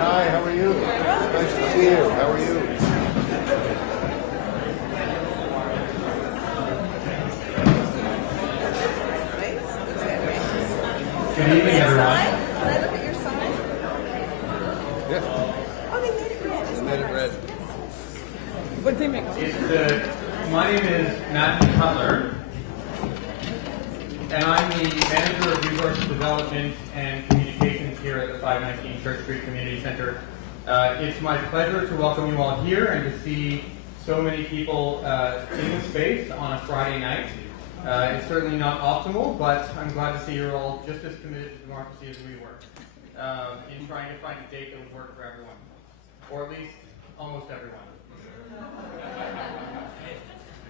Hi, how are you? Nice to see you. How are you? Good evening, everyone. Can I look at your sign? Yeah, Oh, they made it red. I made it red. What did they make? My name is Matthew Cutler, and I'm the Manager of Resource Development and Communications here at the 519 Church Street Community Center. It's my pleasure to welcome you all here and to see so many people in the space on a Friday night. It's certainly not optimal, but I'm glad to see you're all just as committed to democracy as we were in trying to find a date that would work for everyone, or at least almost everyone.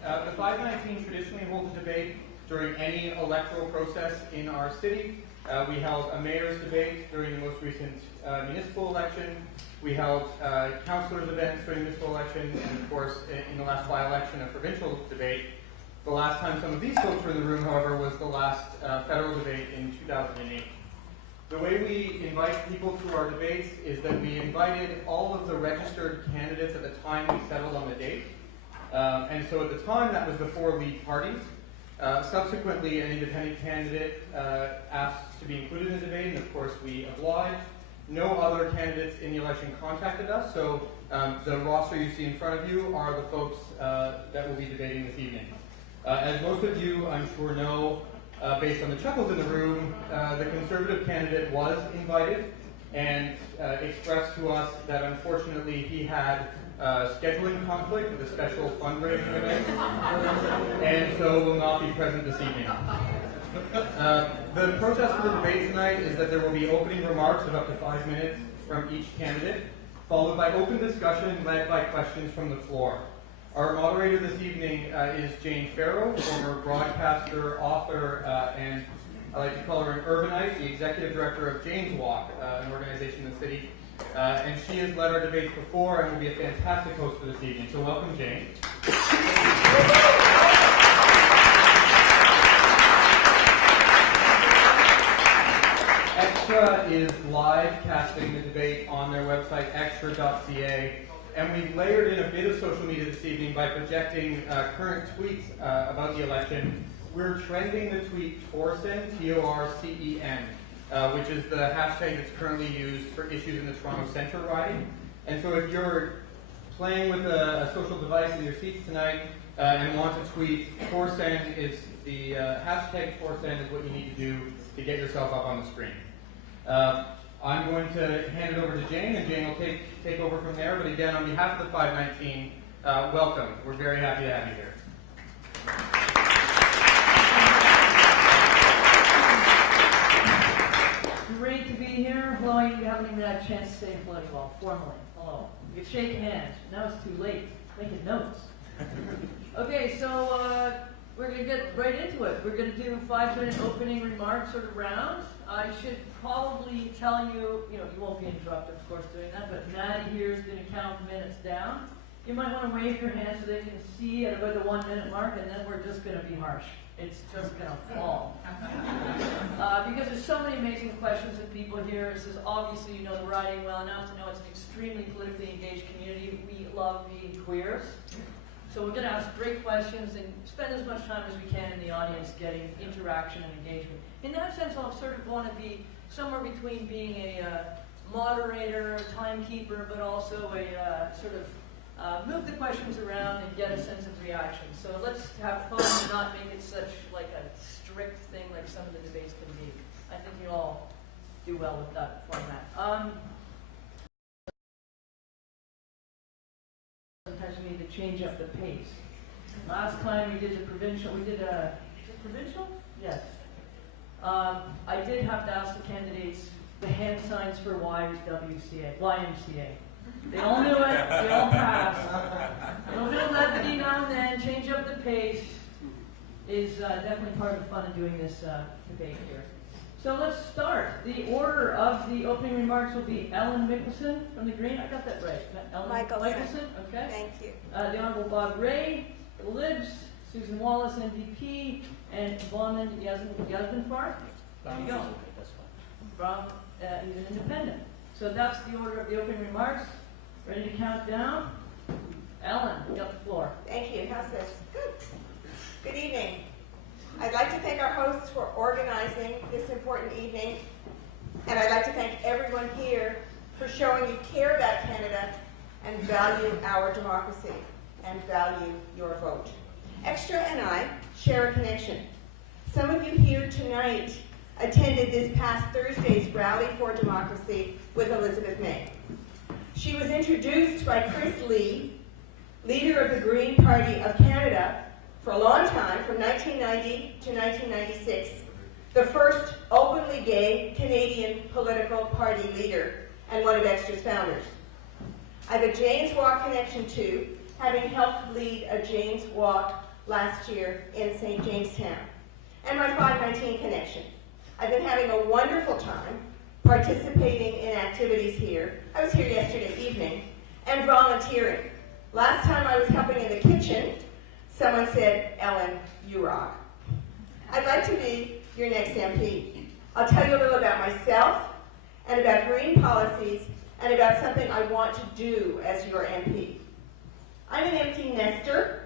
The 519 traditionally holds a debate during any electoral process in our city. We held a mayor's debate during the most recent municipal election. We held councillors' events during the municipal election, and of course, in the last by-election, a provincial debate. The last time some of these folks were in the room, however, was the last federal debate in 2008. The way we invite people to our debates is that we invited all of the registered candidates at the time we settled on the date. And so at the time, that was the four lead parties. Subsequently, an independent candidate asked to be included in the debate, and of course we obliged. No other candidates in the election contacted us, so the roster you see in front of you are the folks that will be debating this evening. As most of you, I'm sure, know, based on the chuckles in the room, the Conservative candidate was invited and expressed to us that unfortunately he had scheduling conflict with a special fundraising event, and so will not be present this evening. The process for the debate tonight is that there will be opening remarks of up to 5 minutes from each candidate, followed by open discussion led by questions from the floor. Our moderator this evening is Jane Farrow, former broadcaster, author, and I like to call her an urbanite, the executive director of Jane's Walk, an organization in the city. And she has led our debates before and will be a fantastic host for this evening. So welcome, Jane. Extra is live casting the debate on their website, extra.ca. And we've layered in a bit of social media this evening by projecting current tweets about the election. We're trending the tweet Torcen, T-O-R-C-E-N, which is the hashtag that's currently used for issues in the Toronto Centre riding. And so if you're playing with a social device in your seats tonight and want to tweet Torcen, is the hashtag Torcen is what you need to do to get yourself up on the screen. I'm going to hand it over to Jane, and Jane will take over from there. But again, on behalf of the 519, welcome. We're very happy to have you here. Great to be here. Hello, you haven't even had a chance to say hello to you all formally. Hello. You can shake hands. Now it's too late. Making notes. Okay, so we're going to get right into it. We're going to do 5-minute opening remarks sort of round. I should probably tell you, you won't be interrupted, of course, doing that, but Maddie here is going to count minutes down. You might want to wave your hand so they can see at about the 1 minute mark, and then we're just going to be harsh. It's just going to fall. Because there's so many amazing questions and people here. This is obviously, you know the riding well enough to know it's an extremely politically engaged community. We love being queers. So we're going to ask great questions and spend as much time as we can in the audience getting interaction and engagement. In that sense, I'll sort of want to be somewhere between being a moderator, timekeeper, but also a sort of move the questions around and get a sense of reaction. So let's have fun and not make it such like a strict thing like some of the debates do well with that format. Sometimes we need to change up the pace. Last time we did the provincial, is it provincial? Yes. I did have to ask the candidates the hand signs for YMCA. They all knew it, they all passed. A little bit of levity now and then, change up the pace is definitely part of the fun of doing this debate here. So let's start. The order of the opening remarks will be Ellen Mickelson from the Green. I got that right. Ellen Mickelson. Okay. Thank you. The Honorable Bob Ray, the Libs, Susan Wallace, NDP, and Vaughn Yasminfar. There you go. From he's an independent. So that's the order of the opening remarks. Ready to count down? Ellen, you got the floor. Thank you. How's this? Good. Good evening. I'd like to thank our hosts for organizing this important evening, and I'd like to thank everyone here for showing you care about Canada and value our democracy and value your vote. Extra and I share a connection. Some of you here tonight attended this past Thursday's Rally for Democracy with Elizabeth May. She was introduced by Chris Lee, leader of the Green Party of Canada, for a long time, from 1990 to 1996, the first openly gay Canadian political party leader and one of Extra's founders. I have a Jane's Walk connection too, having helped lead a Jane's Walk last year in St. Jamestown. And my 519 connection. I've been having a wonderful time participating in activities here. I was here yesterday evening, and volunteering. Last time I was helping in the kitchen, someone said, Ellen, you rock. I'd like to be your next MP. I'll tell you a little about myself and about green policies and about something I want to do as your MP. I'm an empty nester.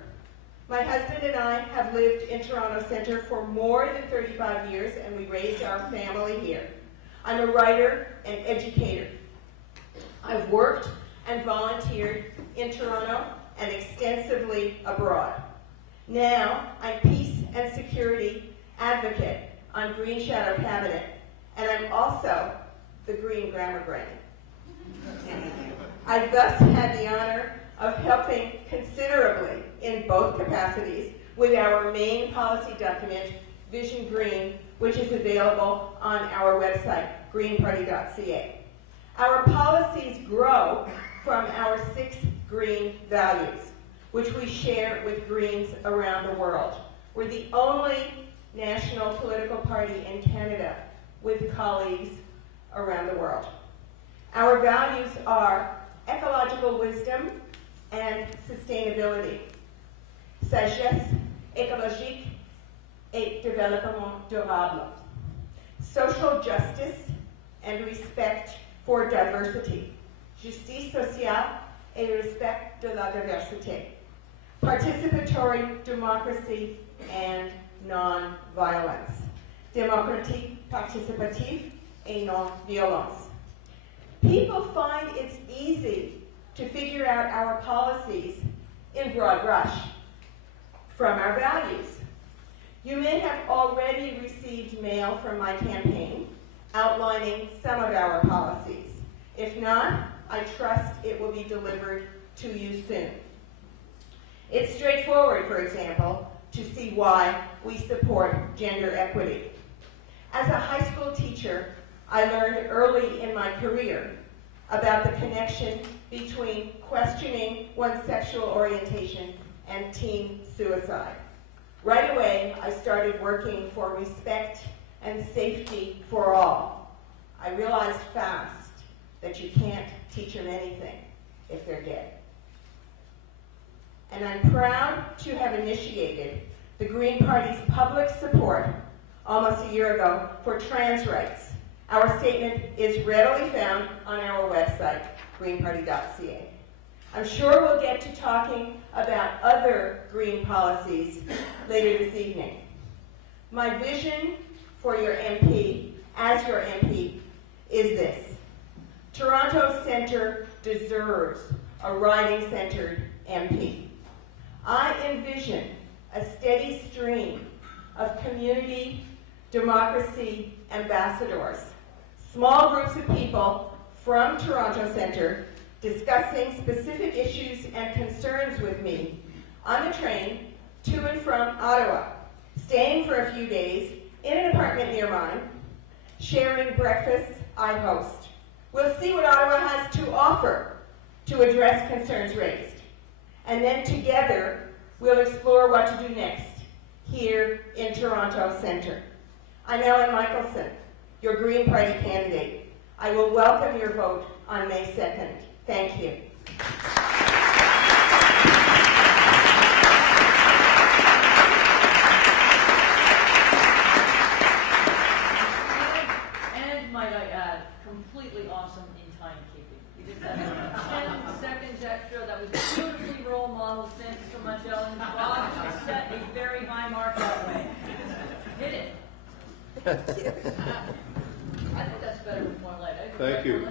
My husband and I have lived in Toronto Centre for more than 35 years, and we raised our family here. I'm a writer and educator. I've worked and volunteered in Toronto and extensively abroad. Now, I'm peace and security advocate on Green Shadow Cabinet, and I'm also the Green Grammar Granny. I've thus had the honor of helping considerably in both capacities with our main policy document, Vision Green, which is available on our website, greenparty.ca. Our policies grow from our 6 green values, which we share with Greens around the world. We're the only national political party in Canada with colleagues around the world. Our values are ecological wisdom and sustainability, sagesse écologique et développement durable, social justice and respect for diversity, justice sociale et respect de la diversité, participatory democracy and non-violence, démocratique participative et non-violence. People find it's easy to figure out our policies in broad brush from our values. You may have already received mail from my campaign outlining some of our policies. If not, I trust it will be delivered to you soon. It's straightforward, for example, to see why we support gender equity. As a high school teacher, I learned early in my career about the connection between questioning one's sexual orientation and teen suicide. Right away, I started working for respect and safety for all. I realized fast that you can't teach them anything if they're gay. And I'm proud to have initiated the Green Party's public support almost a year ago for trans rights. Our statement is readily found on our website, greenparty.ca. I'm sure we'll get to talking about other green policies later this evening. My vision for your MP, as your MP, is this. Toronto Centre deserves a riding-centred MP. I envision a steady stream of community democracy ambassadors, Small groups of people from Toronto Centre discussing specific issues and concerns with me on the train to and from Ottawa, staying for a few days in an apartment near mine, sharing breakfasts I host. We'll see what Ottawa has to offer to address concerns raised. And then together, we'll explore what to do next here in Toronto Centre. I'm Ellen Michelson, your Green Party candidate. I will welcome your vote on May 2nd. Thank you. And might I add, completely awesome in timekeeping. You just had 10 seconds extra. That was beautifully role modeled. Thank you so much, Ellen. Bob set a very high mark that way. Hit it. I think that's better with more light. Thank you.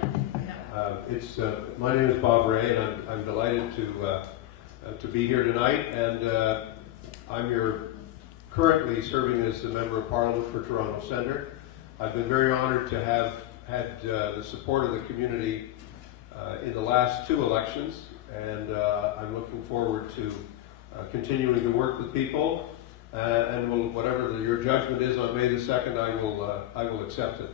My name is Bob Ray, and I'm delighted to be here tonight. And I'm currently serving as the Member of Parliament for Toronto Centre. I've been very honoured to have had the support of the community in the last 2 elections, and I'm looking forward to continuing to work with people. And whatever your judgment is on May the 2nd, I will accept it.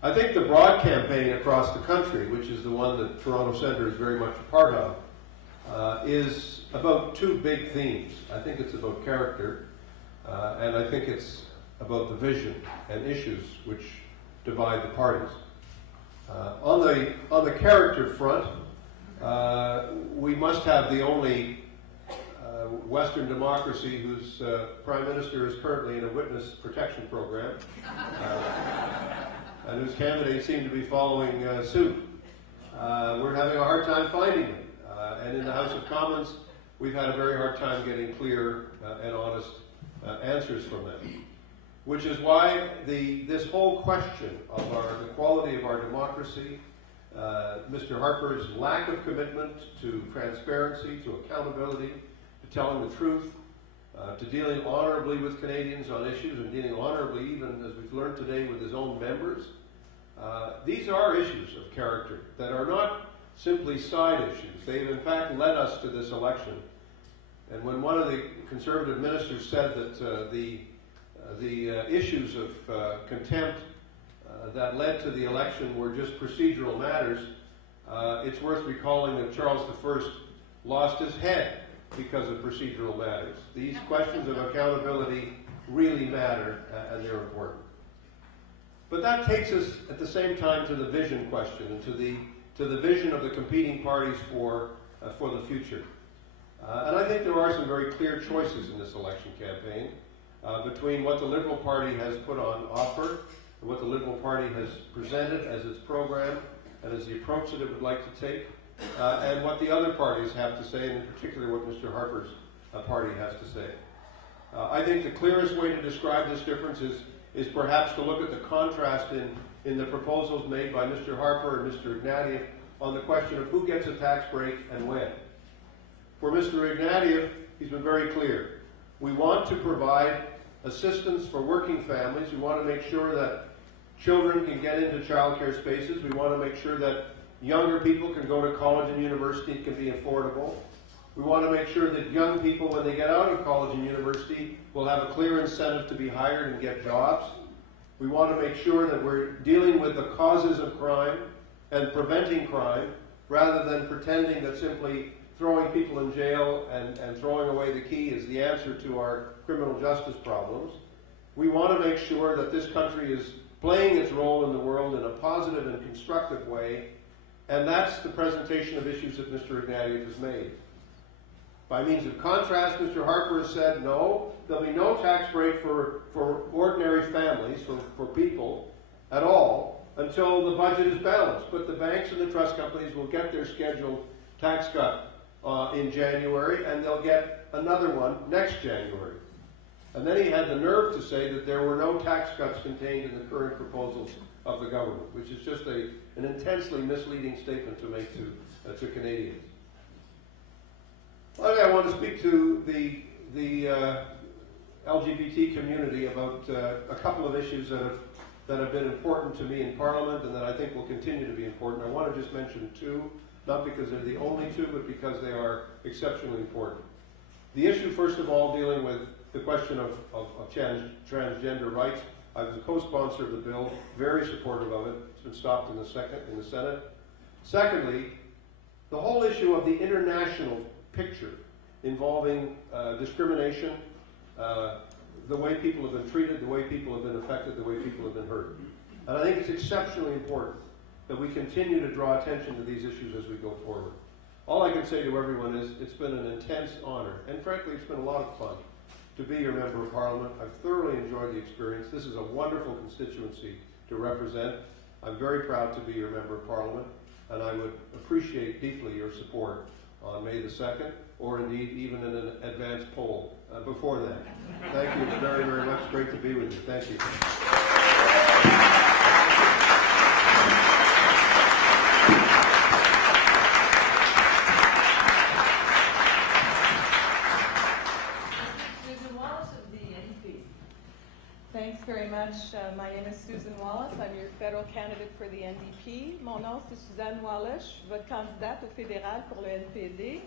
I think the broad campaign across the country, which is the one that Toronto Centre is very much a part of, is about 2 big themes. I think it's about character, and I think it's about the vision and issues which divide the parties. On the character front, we must have the only Western democracy whose Prime Minister is currently in a witness protection program, and whose candidates seem to be following suit. We're having a hard time finding them, and in the House of Commons, we've had a very hard time getting clear and honest answers from them. Which is why this whole question of the quality of our democracy, Mr. Harper's lack of commitment to transparency, to accountability, to telling the truth, to dealing honorably with Canadians on issues, and dealing honorably even, as we've learned today, with his own members. These are issues of character that are not simply side issues. They've in fact led us to this election. And when one of the Conservative ministers said that the issues of contempt that led to the election were just procedural matters, it's worth recalling that Charles I lost his head because of procedural matters. These questions of accountability really matter, and they're important. But that takes us at the same time to the vision question and to the vision of the competing parties for the future. And I think there are some very clear choices in this election campaign between what the Liberal Party has put on offer and what the Liberal Party has presented as its program and as the approach that it would like to take, and what the other parties have to say, and in particular what Mr. Harper's party has to say. I think the clearest way to describe this difference is perhaps to look at the contrast in the proposals made by Mr. Harper and Mr. Ignatieff on the question of who gets a tax break and when. For Mr. Ignatieff, he's been very clear. We want to provide assistance for working families. We want to make sure that children can get into childcare spaces. We want to make sure that younger people can go to college and university. It can be affordable. We want to make sure that young people, when they get out of college and university, will have a clear incentive to be hired and get jobs. We want to make sure that we're dealing with the causes of crime and preventing crime, rather than pretending that simply throwing people in jail and throwing away the key is the answer to our criminal justice problems. We want to make sure that this country is playing its role in the world in a positive and constructive way, and that's the presentation of issues that Mr. Ignatieff has made. By means of contrast, Mr. Harper has said, no, there'll be no tax break for ordinary families, for people at all, until the budget is balanced. But the banks and the trust companies will get their scheduled tax cut in January, and they'll get another one next January. And then he had the nerve to say that there were no tax cuts contained in the current proposals of the government, which is just an intensely misleading statement to make to Canadians. Finally, I want to speak to the LGBT community about a couple of issues that have that have been important to me in Parliament and that I think will continue to be important. I want to just mention two, not because they're the only two, but because they are exceptionally important. The issue, first of all, dealing with the question of transgender rights. I was a co-sponsor of the bill, very supportive of it. It's been stopped in the Senate. Secondly, the whole issue of the international picture involving discrimination, the way people have been treated, the way people have been affected, the way people have been hurt. And I think it's exceptionally important that we continue to draw attention to these issues as we go forward. All I can say to everyone is it's been an intense honor, and frankly, it's been a lot of fun to be your member of Parliament. I've thoroughly enjoyed the experience. This is a wonderful constituency to represent. I'm very proud to be your member of Parliament, and I would appreciate deeply your support on May the 2nd, or indeed even in an advance poll before that. Thank you very, very much. Great to be with you. Thank you. Thanks very much. My name is Susan Wallace. I'm your federal candidate for the NDP. Mon nom c'est Suzanne Wallace. Je suis candidate au fédéral pour le NPD.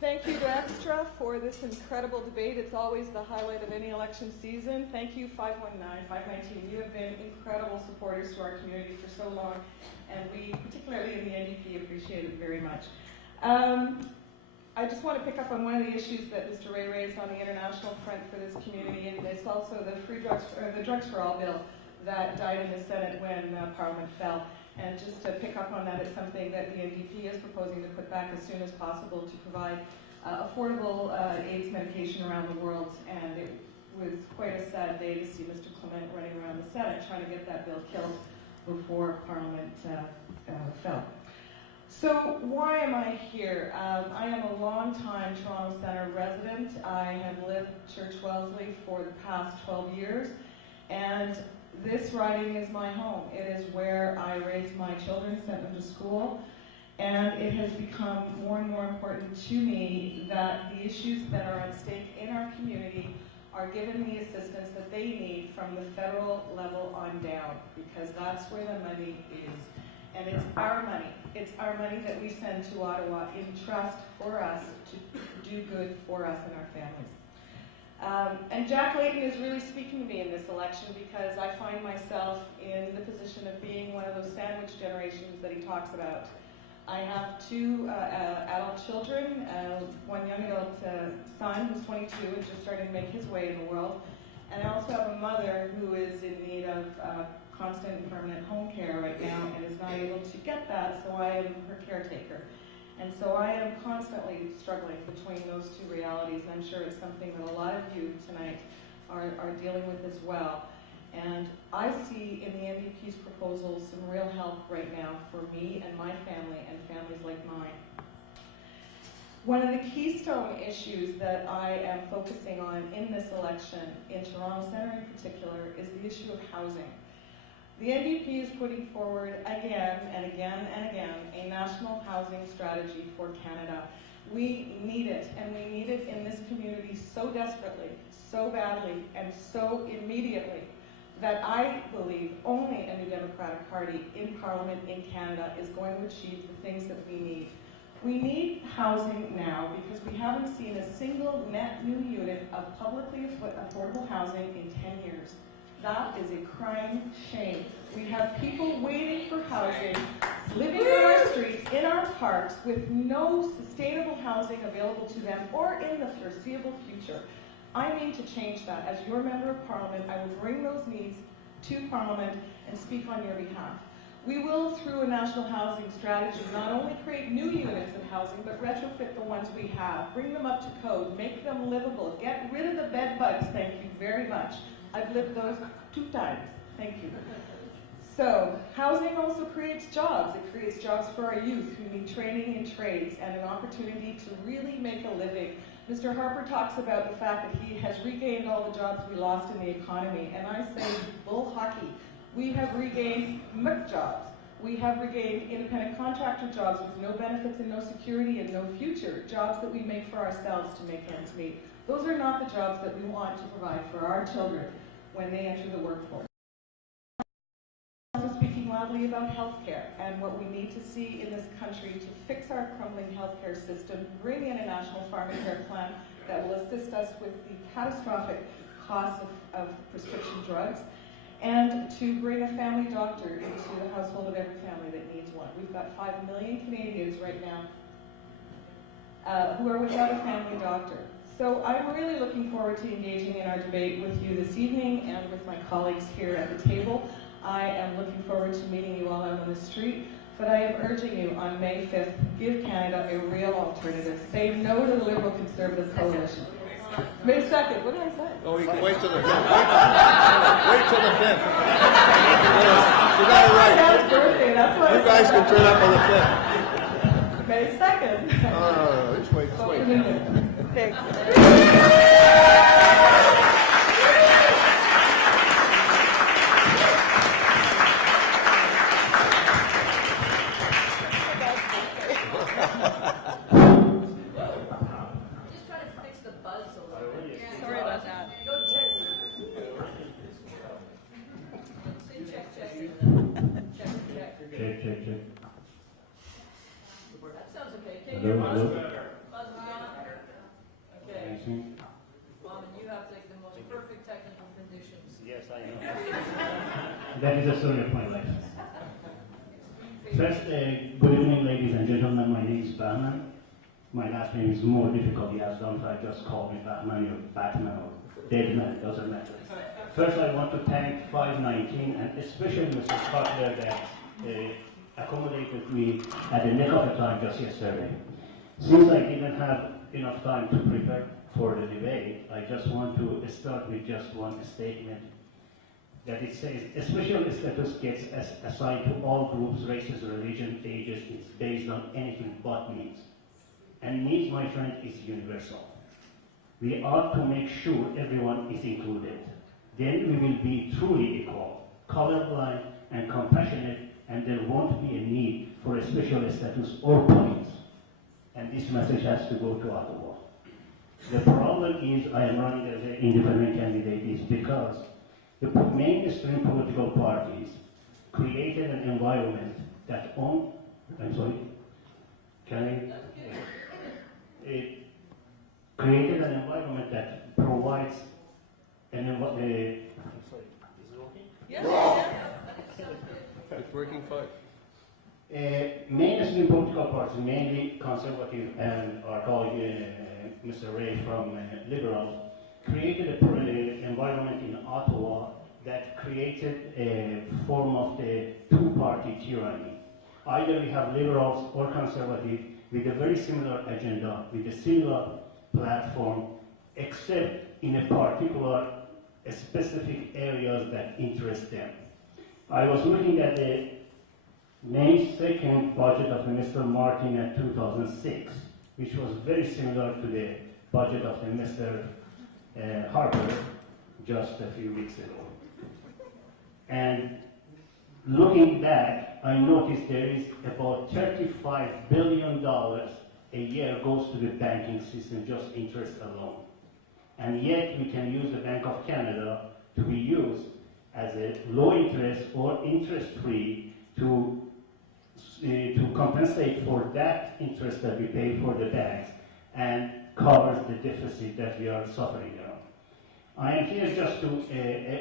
Thank you to Extra for this incredible debate. It's always the highlight of any election season. Thank you, 519, 519. You have been incredible supporters to our community for so long, and we, particularly in the NDP, appreciate it very much. I just want to pick up on one of the issues that Mr. Ray raised on the international front for this community, and it's also the Drugs for All bill that died in the Senate when Parliament fell. And just to pick up on that, it's something that the NDP is proposing to put back as soon as possible to provide affordable AIDS medication around the world. And it was quite a sad day to see Mr. Clement running around the Senate trying to get that bill killed before Parliament fell. So why am I here? I am a long-time Toronto Centre resident. I have lived Church Wellesley for the past 12 years, and this riding is my home. It is where I raised my children, sent them to school, and it has become more and more important to me that the issues that are at stake in our community are given the assistance that they need from the federal level on down, because that's where the money is. And it's our money. It's our money that we send to Ottawa in trust for us to do good for us and our families. And Jack Layton is really speaking to me in this election because I find myself in the position of being one of those sandwich generations that he talks about. I have two adult children, one young adult son who's 22 and just starting to make his way in the world. And I also have a mother who is in need of constant and permanent home care right now and is not able to get that, so I am her caretaker. And so I am constantly struggling between those two realities, and I'm sure it's something that a lot of you tonight are dealing with as well. And I see in the NDP's proposals some real help right now for me and my family and families like mine. One of the keystone issues that I am focusing on in this election, in Toronto Centre in particular, is the issue of housing. The NDP is putting forward again and again and again a national housing strategy for Canada. We need it, and we need it in this community so desperately, so badly, and so immediately that I believe only a New Democratic Party in Parliament in Canada is going to achieve the things that we need. We need housing now because we haven't seen a single net new unit of publicly affordable housing in 10 years. That is a crying shame. We have people waiting for housing, living on our streets, in our parks, with no sustainable housing available to them or in the foreseeable future. I need to change that. As your member of Parliament, I will bring those needs to Parliament and speak on your behalf. We will, through a national housing strategy, not only create new units of housing, but retrofit the ones we have, bring them up to code, make them livable, get rid of the bed bugs, thank you very much. I've lived those 2 times. Thank you. So, housing also creates jobs. It creates jobs for our youth who need training in trades and an opportunity to really make a living. Mr. Harper talks about the fact that he has regained all the jobs we lost in the economy, and I say bull hockey. We have regained McJobs. jobs. We have regained independent contractor jobs with no benefits and no security and no future, jobs that we make for ourselves to make ends meet. Those are not the jobs that we want to provide for our children when they enter the workforce. broadly about healthcare and what we need to see in this country to fix our crumbling healthcare system, bring in a national pharmacare plan that will assist us with the catastrophic costs of prescription drugs, and to bring a family doctor into the household of every family that needs one. We've got 5 million Canadians right now who are without a family doctor. So I'm really looking forward to engaging in our debate with you this evening and with my colleagues here at the table. I am looking forward to meeting you all out on the street, but I am urging you on May 5th, give Canada a real alternative. Say no to the Liberal Conservative coalition. May 2nd, what did I say? Oh, we can wait till the 5th. Wait till the 5th. You got it right. That's birthday, that's what You I guys said. can turn up on the 5th. May 2nd. No, just wait, just wait. Thanks. Just try to fix the buzz a little bit. Sorry about that. Go check. Say check, check. Check, check. Check. That sounds okay. Can Hello, you buzz? hello. Buzz is on? Okay. Mom, and you have like the most perfect technical conditions. Yes, I know. That is the story of my life. First, good evening, ladies and gentlemen. My name is Batman. My last name is more difficult. Yes, don't try just call me Batman or Batman or Deadman. It doesn't matter. First, I want to thank 519 and especially Mr. Cutler that accommodated me at the nick of the time just yesterday. Since I didn't have enough time to prepare for the debate, I just want to start with just one statement that it says, a special status gets assigned to all groups, races, religion, ages. It's based on anything but needs. And needs, my friend, is universal. We ought to make sure everyone is included. Then we will be truly equal, colorblind, and compassionate, and there won't be a need for a special status or points. And this message has to go to Ottawa. The problem is I am running as an independent candidate is because the mainstream political parties created an environment that it created an environment that provides an environment. It's working fine. Mainstream political parties, mainly conservative and our colleague Mr. Ray from Liberals, created an environment in Ottawa that created a form of the two-party tyranny. Either we have Liberals or conservative with a very similar agenda, with a similar platform, except in a particular specific areas that interest them. I was looking at the May 2nd budget of Mr. Martin at 2006, which was very similar to the budget of Mr. Harper just a few weeks ago. And looking back, I noticed there is about $35 billion a year goes to the banking system, just interest alone. And yet we can use the Bank of Canada to be used as a low interest or interest-free to compensate for that interest that we pay for the banks and covers the deficit that we are suffering around. I am here just to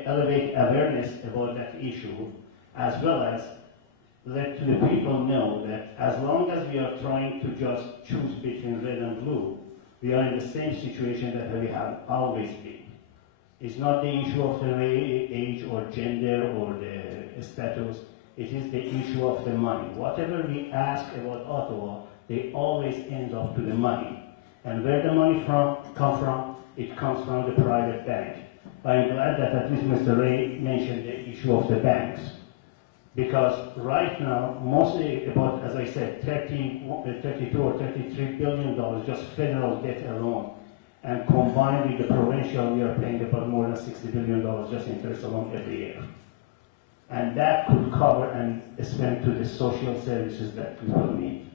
elevate awareness about that issue, as well as let the people know that as long as we are trying to just choose between red and blue, we are in the same situation that we have always been. It's not the issue of the age or gender or the status, it is the issue of the money. Whatever we ask about Ottawa, they always end up to the money. And where the money comes from, it comes from the private bank. I am glad that at least Mr. Ray mentioned the issue of the banks. Because right now, mostly about, as I said, 32 or $33 billion just federal debt alone. And combined with the provincial, we are paying about more than $60 billion just interest alone every year. And that could cover and spend to the social services that people need.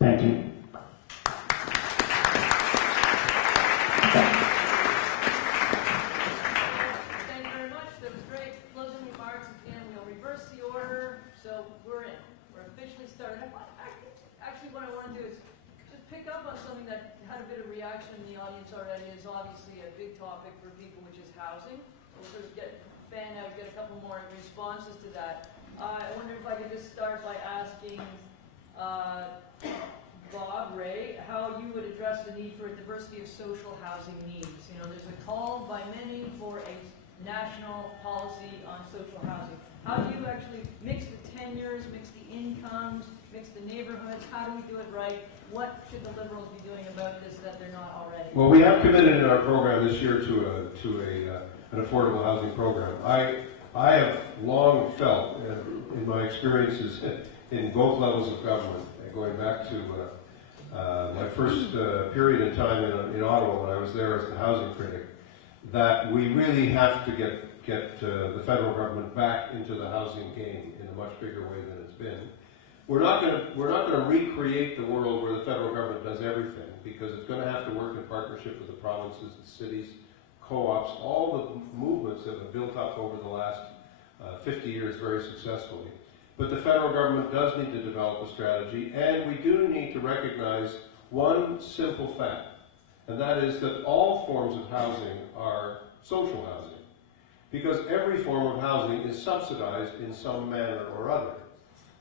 Thank you. Thank you very much. That was great. Closing remarks. Again, we'll reverse the order. housing. We'll sort of fan out, get a couple more responses to that. I wonder if I could just start by asking Bob, Ray, how you would address the need for a diversity of social housing needs. You know, there's a call by many for a national policy on social housing. How do you actually mix the tenures, mix the incomes, mix the neighborhoods? How do we do it right? What should the Liberals be doing about this that they're not already? Well, we have committed in our program this year to an affordable housing program. I have long felt, in my experiences in both levels of government, going back to my first period in time in Ottawa when I was there as the housing critic, that we really have to get the federal government back into the housing game in a much bigger way than it's been. We're not going to recreate the world where the federal government does everything, because it's going to have to work in partnership with the provinces, the cities, co-ops, all the movements that have built up over the last 50 years very successfully. But the federal government does need to develop a strategy, and we do need to recognize one simple fact, and that is that all forms of housing are social housing, because every form of housing is subsidized in some manner or other.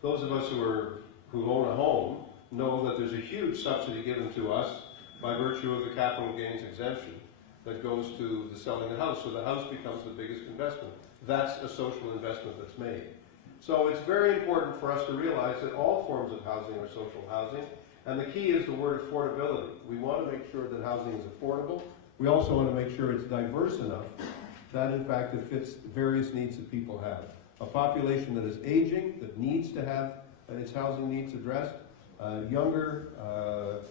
Those of us who own a home know that there's a huge subsidy given to us by virtue of the capital gains exemption that goes to the selling the house, so the house becomes the biggest investment. That's a social investment that's made. So it's very important for us to realize that all forms of housing are social housing, and the key is the word affordability. We want to make sure that housing is affordable. We also want to make sure it's diverse enough that, in fact, it fits various needs that people have. A population that is aging, that needs to have its housing needs addressed, younger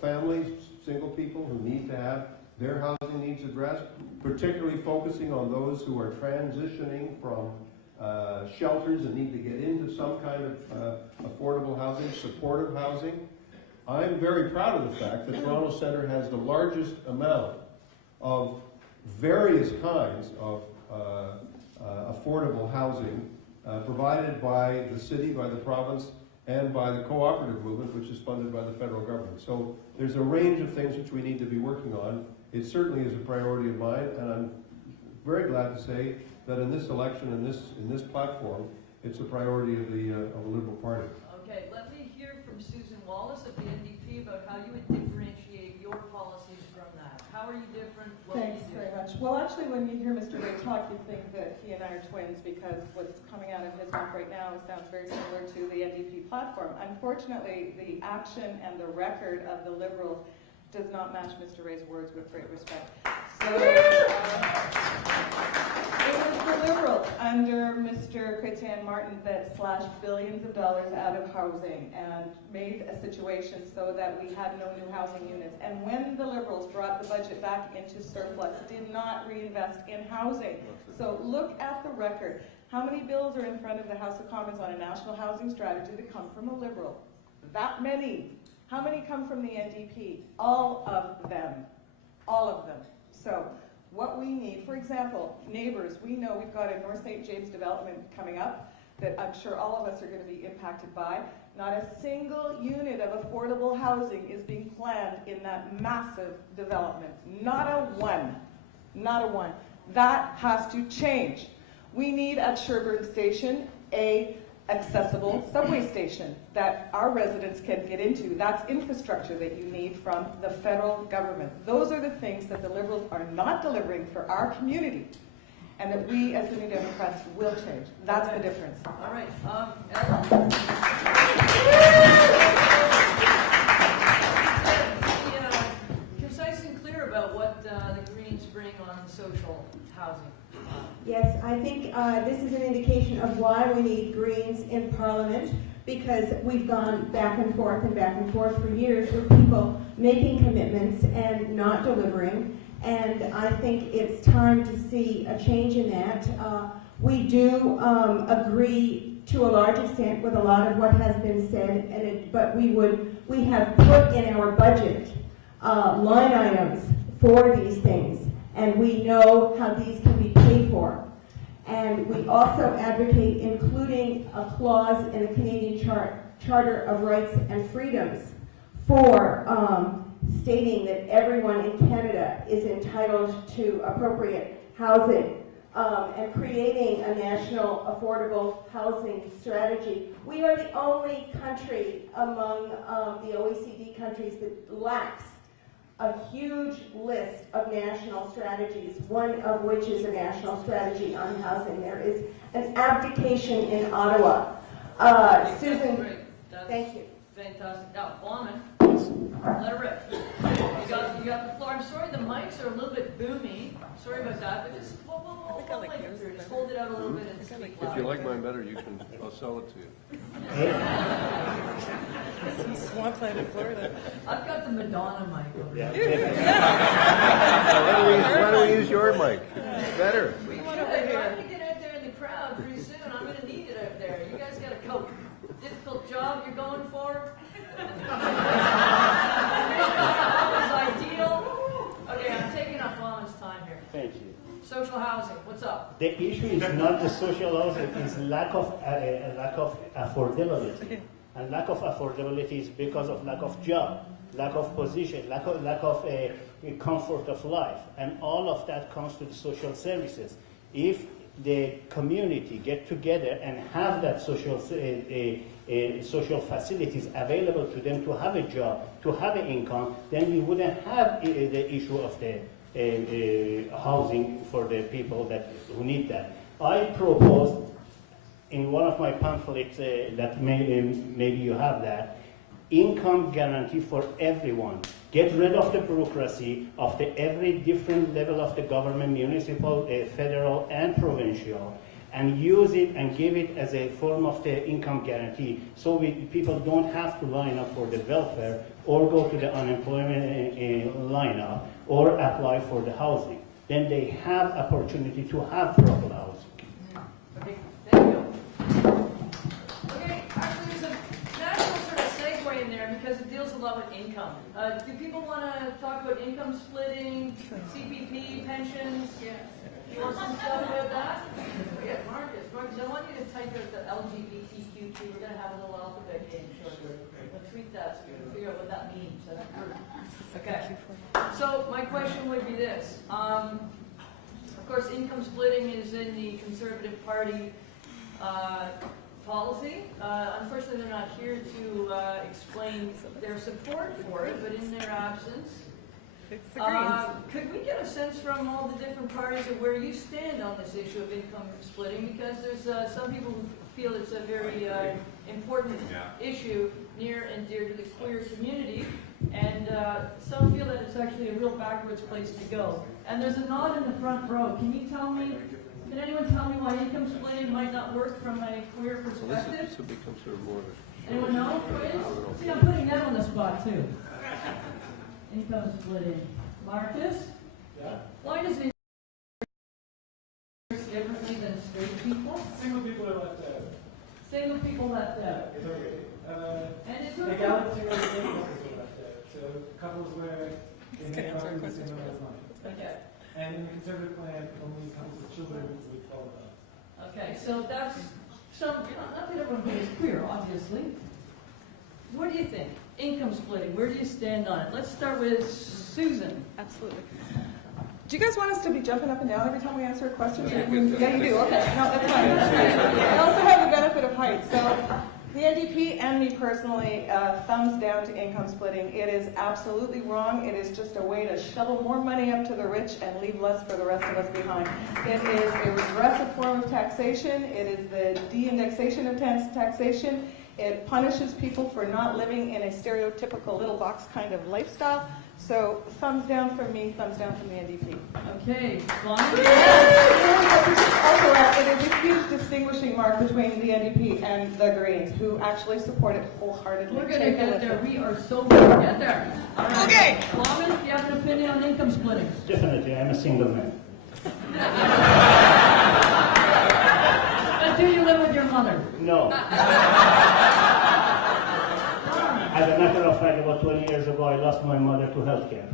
families, single people who need to have their housing needs addressed, particularly focusing on those who are transitioning from shelters and need to get into some kind of affordable housing, supportive housing. I'm very proud of the fact that Toronto Centre has the largest amount of various kinds of affordable housing provided by the city, by the province, and by the cooperative movement, which is funded by the federal government. So there's a range of things which we need to be working on. It certainly is a priority of mine, and I'm very glad to say that in this election, in this platform, it's a priority of the Liberal Party. Okay, let me hear from Susan Wallace of the NDP about how you would differentiate your policies from that. How are you different? What Thanks do you do? very much. Well, actually, when you hear Mr. Ray talk, you think that he and I are twins, because what's coming out of his mouth right now sounds very similar to the NDP platform. Unfortunately, the action and the record of the Liberals does not match Mr. Ray's words, with great respect. So, it was the Liberals under Mr. Chrétien Martin that slashed billions of dollars out of housing and made a situation so that we had no new housing units. And when the Liberals brought the budget back into surplus, did not reinvest in housing. So look at the record. How many bills are in front of the House of Commons on a national housing strategy that come from a Liberal? That many. How many come from the NDP? All of them. All of them. So what we need, for example, neighbors, we know we've got a North St. James development coming up that I'm sure all of us are going to be impacted by. Not a single unit of affordable housing is being planned in that massive development. Not a one. Not a one. That has to change. We need at Sherbourne Station a accessible subway station that our residents can get into. That's infrastructure that you need from the federal government. Those are the things that the Liberals are not delivering for our community, and that we as the New Democrats will change. That's the difference. All right, Ella. Be concise and clear about what the Greens bring on social housing. Yes, I think this is an indication of why we need Greens in Parliament, because we've gone back and forth for years with people making commitments and not delivering, and I think it's time to see a change in that. We do agree to a large extent with a lot of what has been said, but we have put in our budget line items for these things, and we know how these can be paid for. And we also advocate including a clause in the Canadian Charter of Rights and Freedoms for stating that everyone in Canada is entitled to appropriate housing and creating a national affordable housing strategy. We are the only country among the OECD countries that lacks a huge list of national strategies, one of which is a national strategy on housing. There is an abdication in Ottawa. Susan, Great. That's thank you. Fantastic. Now, Wyman, let it rip. You got the floor. I'm sorry the mics are a little bit boomy. Sorry about that, but just we'll make it through. Just hold it out a little bit and speak If louder. you like mine better, I'll sell it to you. Swampland in Florida. I've got the Madonna mic over here. Why don't we use your mic? It's better. I'm going to get out there in the crowd pretty soon. I'm going to need it out there. You guys got a cope. Difficult job you're going for? Is ideal? Okay, I'm taking up Wyman's time here. Thank you. Social housing, what's up? The issue is not the social housing, it's lack of affordability. And lack of affordability is because of lack of job, lack of position, lack of comfort of life. And all of that comes to the social services. If the community get together and have that social facilities available to them to have a job, to have an income, then we wouldn't have the issue of the housing for the people who need that. I proposed in one of my pamphlets that maybe you have that, income guarantee for everyone. Get rid of the bureaucracy of every different level of the government, municipal, federal, and provincial, and use it and give it as a form of the income guarantee, so people don't have to line up for the welfare or go to the unemployment lineup or apply for the housing. Then they have opportunity to have proper housing. Okay, thank you. Okay, actually there's a natural sort of segue in there because it deals a lot with income. Do people want to talk about income splitting, CPP, pensions? Yeah. You want some stuff about that? Yeah, Marcus, I want you to type out the LGBTQ2. We're going to have a little alphabet game shortly. We'll tweet that so we can figure out what that means. Okay. So my question would be this. Of course, income splitting is in the Conservative Party policy. Unfortunately, they're not here to explain their support for it, but in their absence, could we get a sense from all the different parties of where you stand on this issue of income splitting? Because there's some people who feel it's a very important issue near and dear to the queer community, and some feel that it's actually a real backwards place to go. And there's a nod in the front row. Can anyone tell me why income splitting might not work from a queer perspective? This will become sort of more of a... Anyone know? See, I'm putting that on the spot too. Income splitting. Marcus? Yeah? Why does it work differently than straight people? Single people are left out. Single people left out. It's okay. And it's okay. Egalitarian couples are left out. So couples where they make roughly the same amount of money. Okay. And in the conservative plan, only couples with children would qualify. Okay, so that's some, not that everyone is queer, obviously. What do you think? Income splitting, where do you stand on it? Let's start with Susan. Absolutely. Do you guys want us to be jumping up and down every time we answer a question? Yeah, you do. Okay. No, that's fine. I also have the benefit of height. So the NDP and me personally, thumbs down to income splitting. It is absolutely wrong. It is just a way to shovel more money up to the rich and leave less for the rest of us behind. It is a regressive form of taxation. It is the de-indexation of taxation. It punishes people for not living in a stereotypical little box kind of lifestyle. So thumbs down from me, thumbs down from the NDP. Okay, Also, it is a huge distinguishing mark between the NDP and the Greens, who actually support it wholeheartedly. we're going to get there. We are so going to get there. All right. Okay. Lawman, do you have an opinion on income splitting? Definitely, I'm a single man. But do you live with your mother? No. As a matter of fact, about 20 years ago, I lost my mother to healthcare.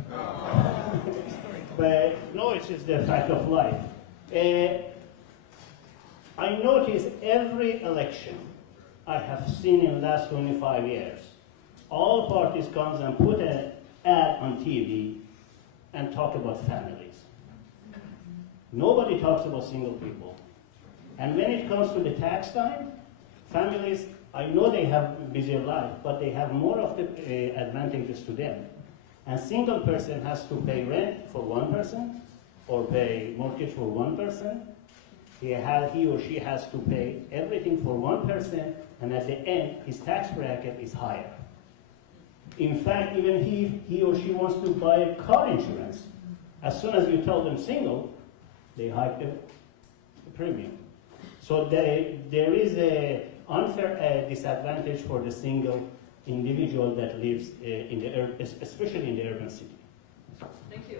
But no, it's just the fact of life. I notice every election I have seen in the last 25 years, all parties comes and put an ad on TV and talk about families. Nobody talks about single people. And when it comes to the tax time, families, I know they have a busier life, but they have more of the advantages to them. And single person has to pay rent for one person, or pay mortgage for one person. He or she has to pay everything for one person, and at the end, his tax bracket is higher. In fact, even he or she wants to buy a car insurance. As soon as you tell them single, they hike the premium. So there is a unfair disadvantage for the single individual that lives especially in the urban city. Thank you.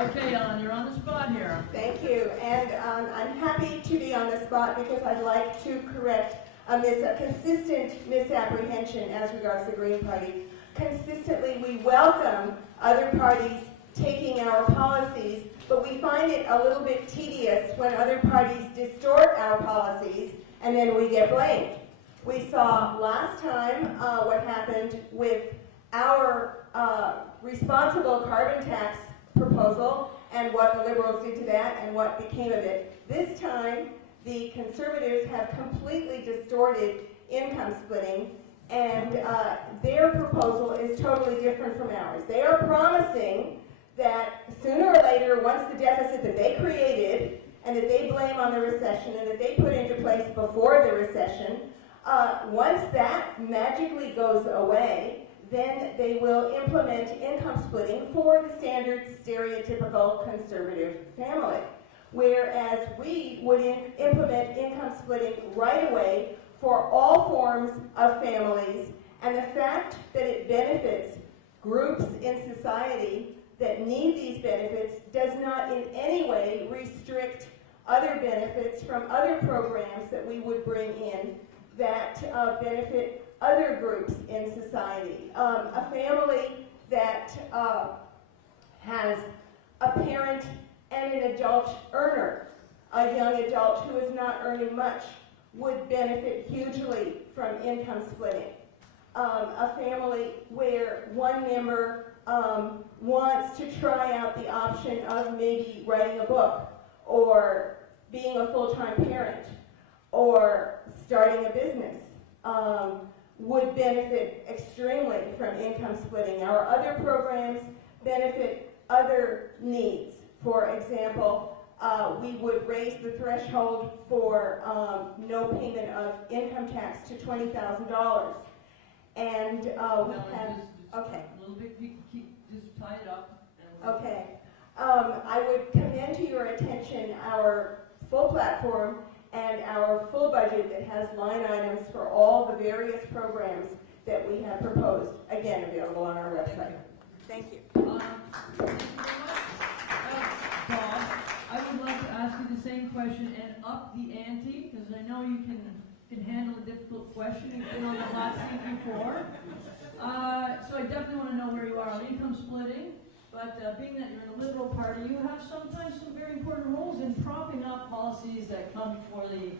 Okay, Ellen, you're on the spot here. Thank you, and I'm happy to be on the spot because I'd like to correct a consistent misapprehension as regards the Green Party. Consistently, we welcome other parties taking our policies, but we find it a little bit tedious when other parties distort our policies and then we get blamed. We saw last time what happened with our responsible carbon tax proposal and what the Liberals did to that and what became of it. This time, the Conservatives have completely distorted income splitting, and their proposal is totally different from ours. They are promising that sooner or later, once the deficit that they created and that they blame on the recession and that they put into place before the recession, once that magically goes away, then they will implement income splitting for the standard stereotypical conservative family. Whereas we would implement income splitting right away for all forms of families, and the fact that it benefits groups in society that need these benefits does not in any way restrict other benefits from other programs that we would bring in that benefit other groups in society. A family that has a parent and an adult earner, a young adult who is not earning much, would benefit hugely from income splitting. A family where one member wants to try out the option of maybe writing a book or being a full-time parent or starting a business would benefit extremely from income splitting. Our other programs benefit other needs. For example, we would raise the threshold for no payment of income tax to $20,000. And we have, okay. A little bit, just tie it up. Okay. I would commend to your attention our full platform and our full budget that has line items for all the various programs that we have proposed. Again, available on our website. Thank you. Thank you very much. Bob, I would like to ask you the same question and up the ante, because I know you can handle a difficult question. You've been on the hot seat before. So I definitely want to know where you are on income splitting. But being that you're in a Liberal Party, you have sometimes some very important roles in propping up policies that come before the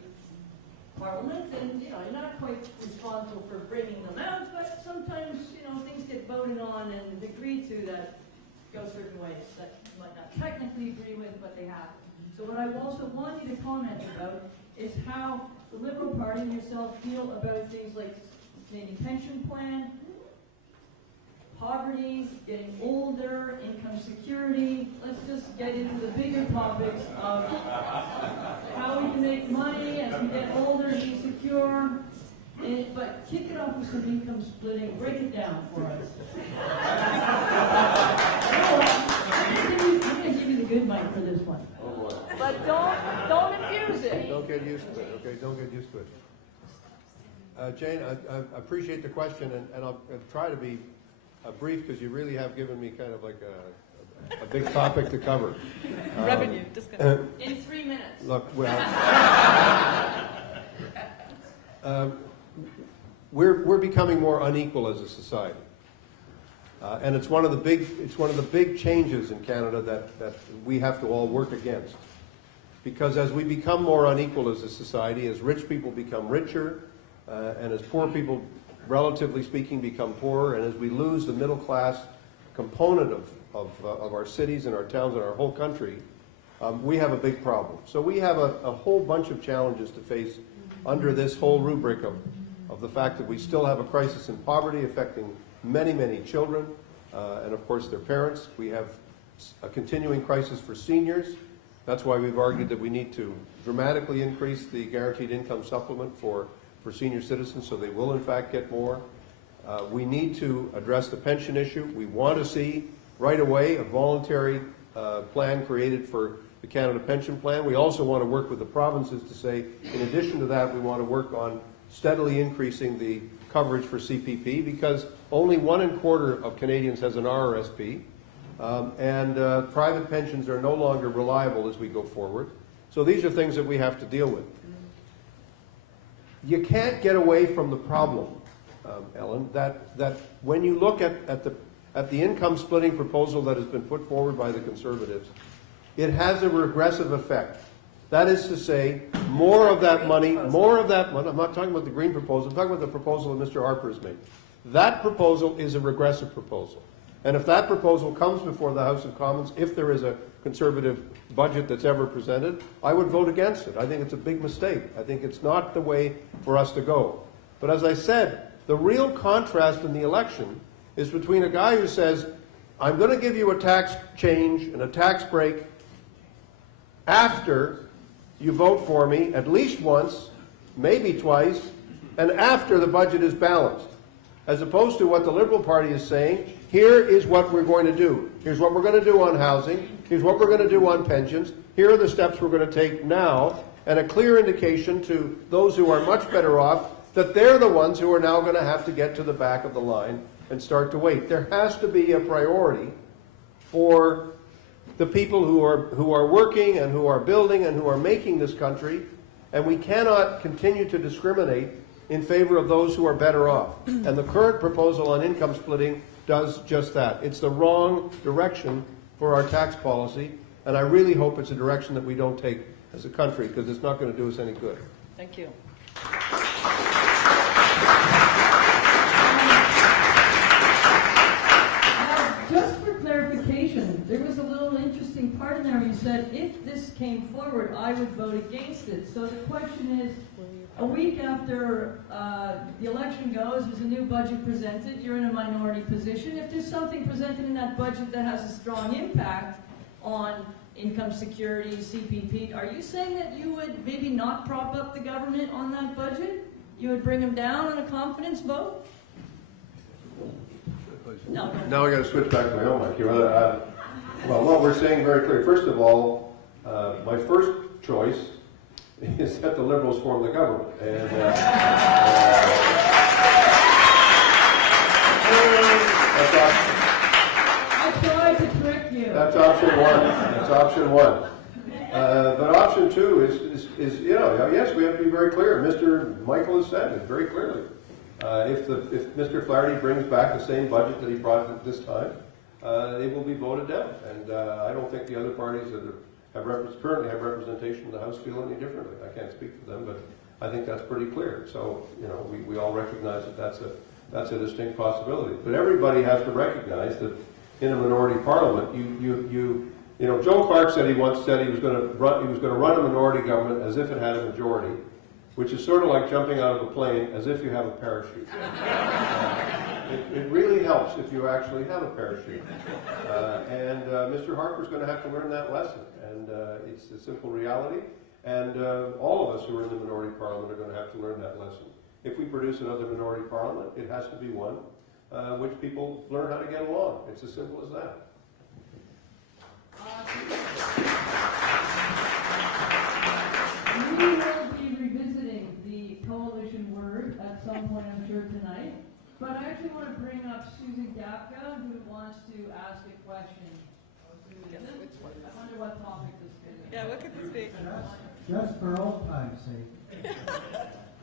Parliament. And, you're not quite responsible for bringing them out, but sometimes, things get voted on and agreed to that go certain ways that you might not technically agree with, but they happen. So what I also want you to comment about is how the Liberal Party and yourself feel about things like Canadian pension plan, poverty, getting older, income security. Let's just get into the bigger topics of how we can make money as we get older, be secure. But kick it off with some income splitting. Break it down for us. I'm going to give you the good mic for this one. Oh boy. But don't abuse it. Don't get used to it, okay? Don't get used to it. Jane, I appreciate the question, and I'll try to be brief because you really have given me kind of like a big topic to cover. Revenue, discount. In 3 minutes. Look, we're becoming more unequal as a society, and it's one of the big changes in Canada that we have to all work against. Because as we become more unequal as a society, as rich people become richer, and as poor people, relatively speaking, become poorer, and as we lose the middle class component of our cities and our towns and our whole country, we have a big problem. So we have a whole bunch of challenges to face under this whole rubric of the fact that we still have a crisis in poverty affecting many, many children, and of course their parents. We have a continuing crisis for seniors. That's why we've argued that we need to dramatically increase the guaranteed income supplement for senior citizens so they will in fact get more. We need to address the pension issue. We want to see right away a voluntary plan created for the Canada Pension Plan. We also want to work with the provinces to say, in addition to that, we want to work on steadily increasing the coverage for CPP, because only 1 1/4 of Canadians has an RRSP, and private pensions are no longer reliable as we go forward. So these are things that we have to deal with. You can't get away from the problem, Ellen, that when you look at the income splitting proposal that has been put forward by the Conservatives, it has a regressive effect. That is to say, more of that money, I'm not talking about the Green proposal, I'm talking about the proposal that Mr. Harper has made. That proposal is a regressive proposal. And if that proposal comes before the House of Commons, if there is a Conservative budget that's ever presented, I would vote against it. I think it's a big mistake. I think it's not the way for us to go. But as I said, the real contrast in the election is between a guy who says, I'm going to give you a tax change and a tax break after you vote for me at least once, maybe twice, and after the budget is balanced. As opposed to what the Liberal Party is saying, here is what we're going to do. Here's what we're going to do on housing. Here's what we're going to do on pensions. Here are the steps we're going to take now, and a clear indication to those who are much better off that they're the ones who are now going to have to get to the back of the line and start to wait. There has to be a priority for the people who are working and who are building and who are making this country, and we cannot continue to discriminate in favor of those who are better off. And the current proposal on income splitting does just that. It's the wrong direction for our tax policy, and I really hope it's a direction that we don't take as a country, because it's not going to do us any good. Thank you. Just for clarification, there was a little interesting part in there where you said, if this came forward, I would vote against it. So the question is, a week after the election goes, there's a new budget presented, you're in a minority position. If there's something presented in that budget that has a strong impact on income security, CPP, are you saying that you would maybe not prop up the government on that budget? You would bring them down on a confidence vote? No. Now I got to switch back to my own mic here. Well, what we're saying very clear. First of all, my first choice is that the Liberals form the government, and I tried to trick you. that's option one. That's option one. But option two is yes, we have to be very clear. Mr. Michael has said it very clearly. If Mr. Flaherty brings back the same budget that he brought this time, they will be voted down. And I don't think the other parties that currently have representation in the House feel any differently. I can't speak for them, but I think that's pretty clear. So we all recognize that that's a distinct possibility. But everybody has to recognize that in a minority parliament, Joe Clark said he once said he was going to run a minority government as if it had a majority, which is sort of like jumping out of a plane as if you have a parachute. It really helps if you actually have a parachute. And Mr. Harper's going to have to learn that lesson. And it's a simple reality. And all of us who are in the minority parliament are going to have to learn that lesson. If we produce another minority parliament, it has to be one which people learn how to get along. It's as simple as that. We will be revisiting the coalition word at some point, I'm sure, tonight. But I actually want to bring up Susan Gapka, who wants to ask a question. Susan, I wonder what topic this is. Yeah, look at this big. Just for old time's sake.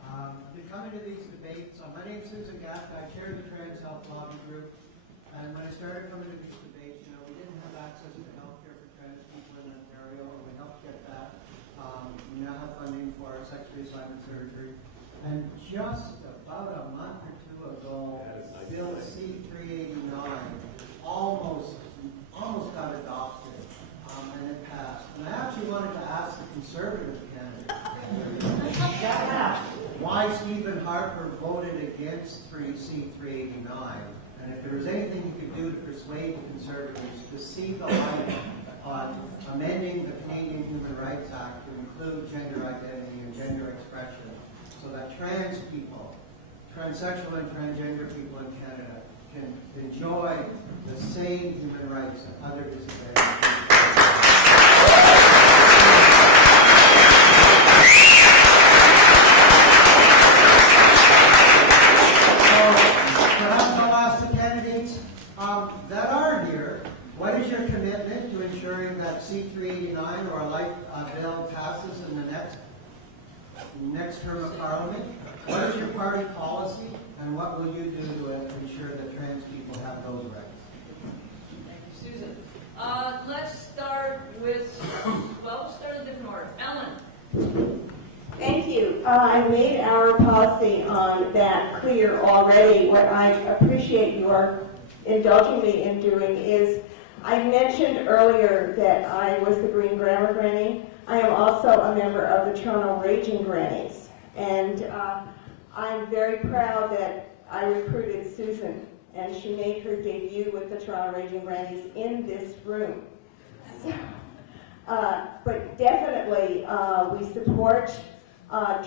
I've been coming to these debates. My name's Susan Gapka. I chair the Trans Health Lobby Group. And when I started coming to these debates, we didn't have access to health care for trans people in Ontario, and we helped get that. We now have funding for sex reassignment surgery. And just about a month or two ago, Bill C-389 almost Conservative candidate. Why Stephen Harper voted against C-389, and if there was anything you could do to persuade the Conservatives to see the light on amending the Canadian Human Rights Act to include gender identity and gender expression, so that trans people, transsexual and transgender people in Canada can enjoy the same human rights that other disadvantaged people. Perhaps I'll ask the candidates that are here, what is your commitment to ensuring that C-389 or a like bill passes in the next term of Parliament? What is your party policy, and what will you do to ensure that trans people have those rights? Thank you, Susan. Let's start with, well, we'll start in a different order. Ellen. Thank you. I made our policy on that clear already. What I appreciate your indulging me in doing is, I mentioned earlier that I was the Green Grammar Granny. I am also a member of the Toronto Raging Grannies. And I'm very proud that I recruited Susan, and she made her debut with the Toronto Raging Grannies in this room. So, but definitely we support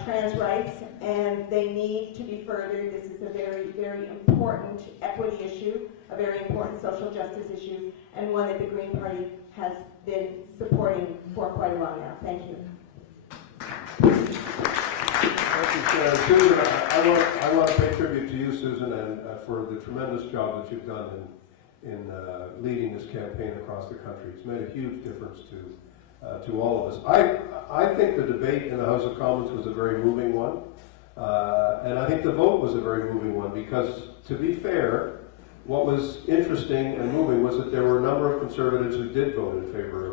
trans rights, and they need to be furthered. This is a very, very important equity issue, a very important social justice issue, and one that the Green Party has been supporting for quite a while now. Thank you. Thank you, Susan. I want to pay tribute to you, Susan, and for the tremendous job that you've done in leading this campaign across the country. It's made a huge difference to all of us. I think the debate in the House of Commons was a very moving one, and I think the vote was a very moving one, because, to be fair, what was interesting and moving was that there were a number of Conservatives who did vote in favor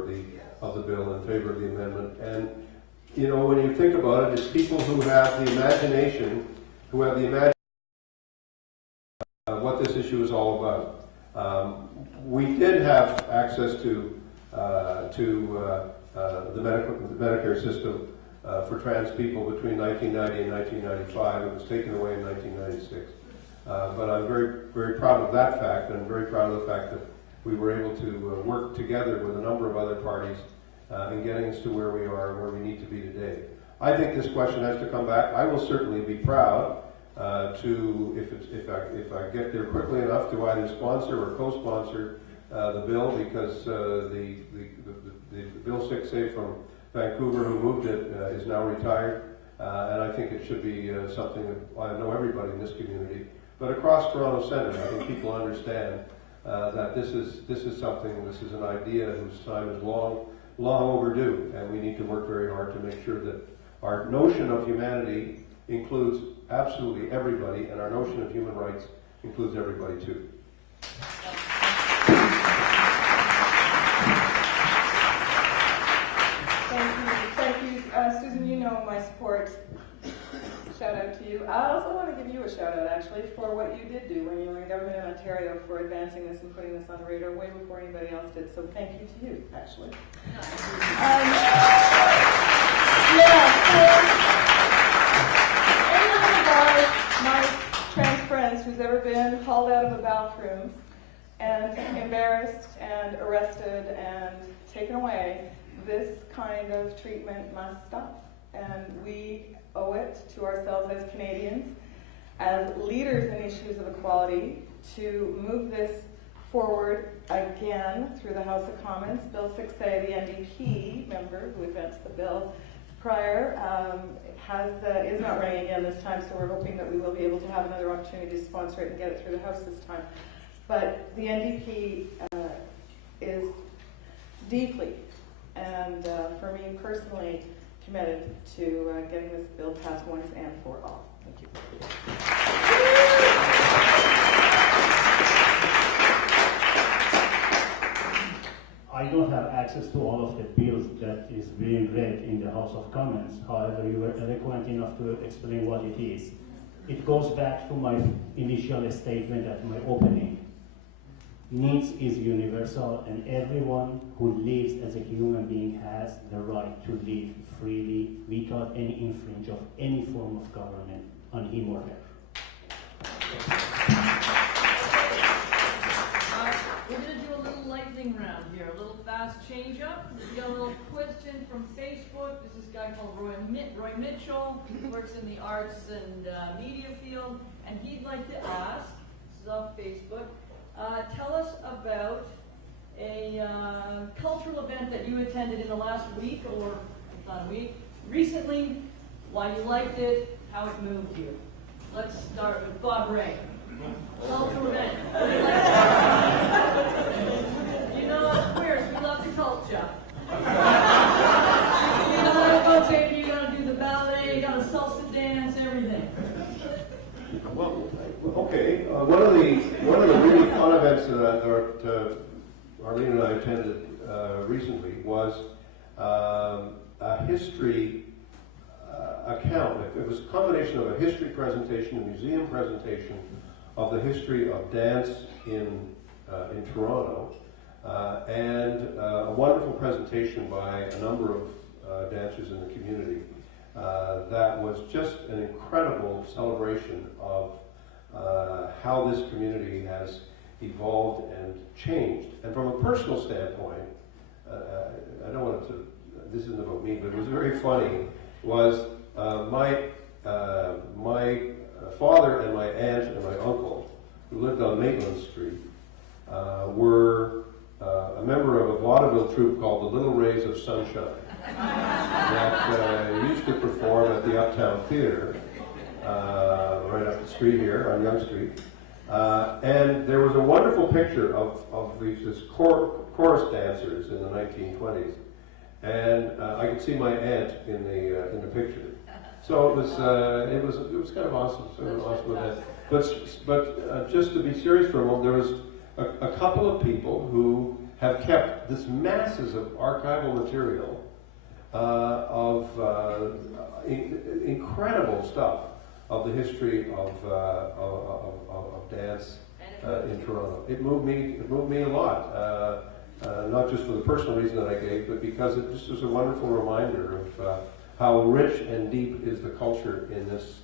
of the bill, in favor of the amendment. And you know, when you think about it, it's people who have the imagination, what this issue is all about. We did have access to the Medicare system for trans people between 1990 and 1995. It was taken away in 1996. But I'm very, very proud of that fact, and I'm very proud of the fact that we were able to work together with a number of other parties in getting us to where we are and where we need to be today. I think this question has to come back. I will certainly be proud to, if I get there quickly enough, to either sponsor or co-sponsor the bill, because the Bill 6A from Vancouver, who moved it, is now retired, and I think it should be something that I know everybody in this community, but across Toronto Centre, I think people understand that this is an idea whose time is long overdue, and we need to work very hard to make sure that our notion of humanity includes absolutely everybody, and our notion of human rights includes everybody too. Thank you, Susan. You know my support. Shout out to you. I also want to give you a shout out, actually, for what you did do when you were in government in Ontario, for advancing this and putting this on the radar way before anybody else did. So thank you to you, actually. Anyone of my trans friends who's ever been hauled out of a bathroom and embarrassed and arrested and taken away, this kind of treatment must stop. And we owe it to ourselves as Canadians, as leaders in issues of equality, to move this forward again through the House of Commons. Bill 6A, the NDP member who advanced the bill prior, is not running again this time, so we're hoping that we will be able to have another opportunity to sponsor it and get it through the House this time. But the NDP is deeply, and for me personally, committed to getting this bill passed once and for all. Thank you. I don't have access to all of the bills that is being read in the House of Commons. However, you were eloquent enough to explain what it is. It goes back to my initial statement at my opening. Needs is universal, and everyone who lives as a human being has the right to live freely without any infringe of any form of government on him or her. We're going to do a little lightning round here, a little fast change up. We got a little question from Facebook. This is a guy called Roy Mitchell. He works in the arts and media field, and he'd like to ask, this is off Facebook, tell us about a cultural event that you attended in the last week, or if not a week, recently, why you liked it, how it moved you. Let's start with Bob Ray. Cultural event. You know us queers, we love the culture. You know how to go, baby, you gotta do the ballet, you gotta salsa dance, everything. Well, okay. One of the really fun events that Arlene and I attended recently was a history account. It was a combination of a history presentation, a museum presentation of the history of dance in Toronto, and a wonderful presentation by a number of dancers in the community. That was just an incredible celebration of how this community has evolved and changed. And from a personal standpoint, I don't want to, this isn't about me, but it was very funny, was my father and my aunt and my uncle, who lived on Maitland Street, were a member of a vaudeville troupe called the Little Rays of Sunshine that used to perform at the Uptown Theatre right up the street here on Yonge Street. And there was a wonderful picture of these chorus dancers in the 1920s. And I could see my aunt in the picture. So it was kind of awesome, sort of awesome event. But just to be serious for a moment, there was a couple of people who have kept this masses of archival material of incredible stuff of the history of dance in Toronto. It moved me a lot. Not just for the personal reason that I gave, but because it just was a wonderful reminder of how rich and deep is the culture in this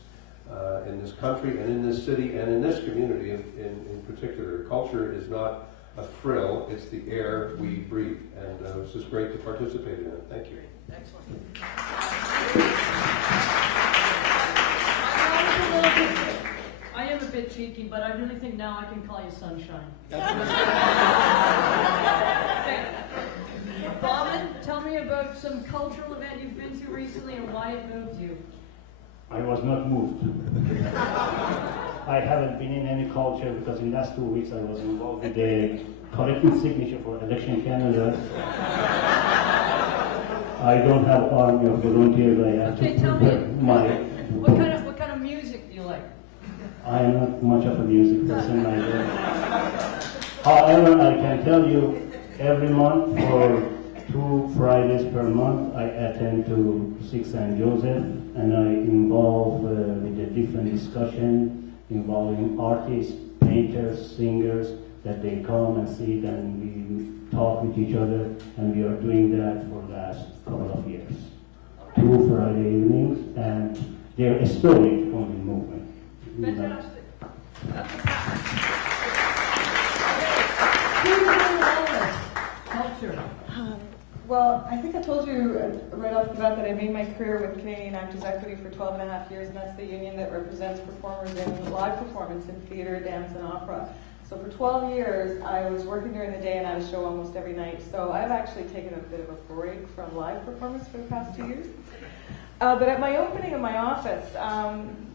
country and in this city and in this community in particular. Culture is not a frill, it's the air we breathe. And it was just great to participate in it. Thank you. Excellent. I am a bit cheeky, but I really think now I can call you Sunshine. Okay. Bobbin, tell me about some cultural event you've been to recently and why it moved you. I was not moved. I haven't been in any culture because in the last 2 weeks I was involved with the collecting signature for Election Canada. I don't have army of volunteers. I have Okay, to tell me, my. what kind of music do you like? I am not much of a music person. However, I can tell you, every month for 2 Fridays per month, I attend to 6 St. Joseph, and I involve with a different discussion involving artists, painters, singers, that they come and sit and we talk with each other, and we are doing that for the last couple of years. 2 Friday evenings, and they're a historic only movement. Fantastic. Culture. Well, I think I told you right off the bat that I made my career with Canadian Actors Equity for 12.5 years, and that's the union that represents performers in live performance in theater, dance, and opera. So for 12 years, I was working during the day and I had a show almost every night. So I've actually taken a bit of a break from live performance for the past 2 years. But at my opening of my office,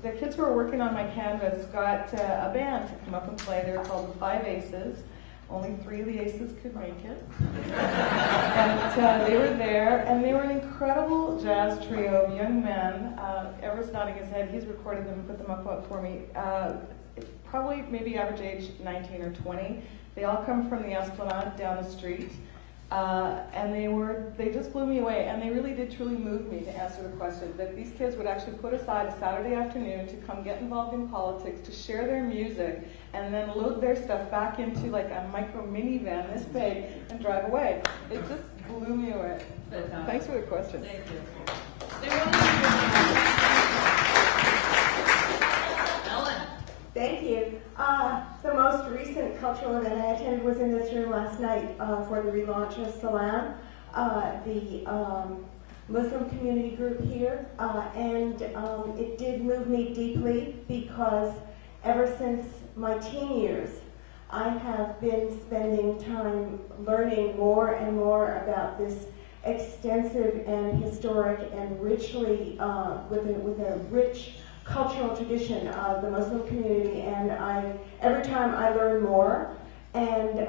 the kids who were working on my canvas got a band to come up and play. They were called the Five Aces. Only 3 of the aces could make it. And they were there, and they were an incredible jazz trio of young men. Everett's nodding his head. He's recorded them and put them up for me. Probably maybe average age 19 or 20. They all come from the Esplanade down the street. And they just blew me away, and they really did truly move me to answer the question that these kids would actually put aside a Saturday afternoon to come get involved in politics, to share their music, and then load their stuff back into like a micro minivan this big and drive away. It just blew me away. Fantastic. Thanks for the question. Thank you. Ellen. Thank you. The most recent cultural event I attended was in this room last night for the relaunch of Salam, the Muslim community group here, and it did move me deeply because ever since my teen years, I have been spending time learning more and more about this extensive and historic and richly, with a rich cultural tradition of the Muslim community, and every time I learn more, and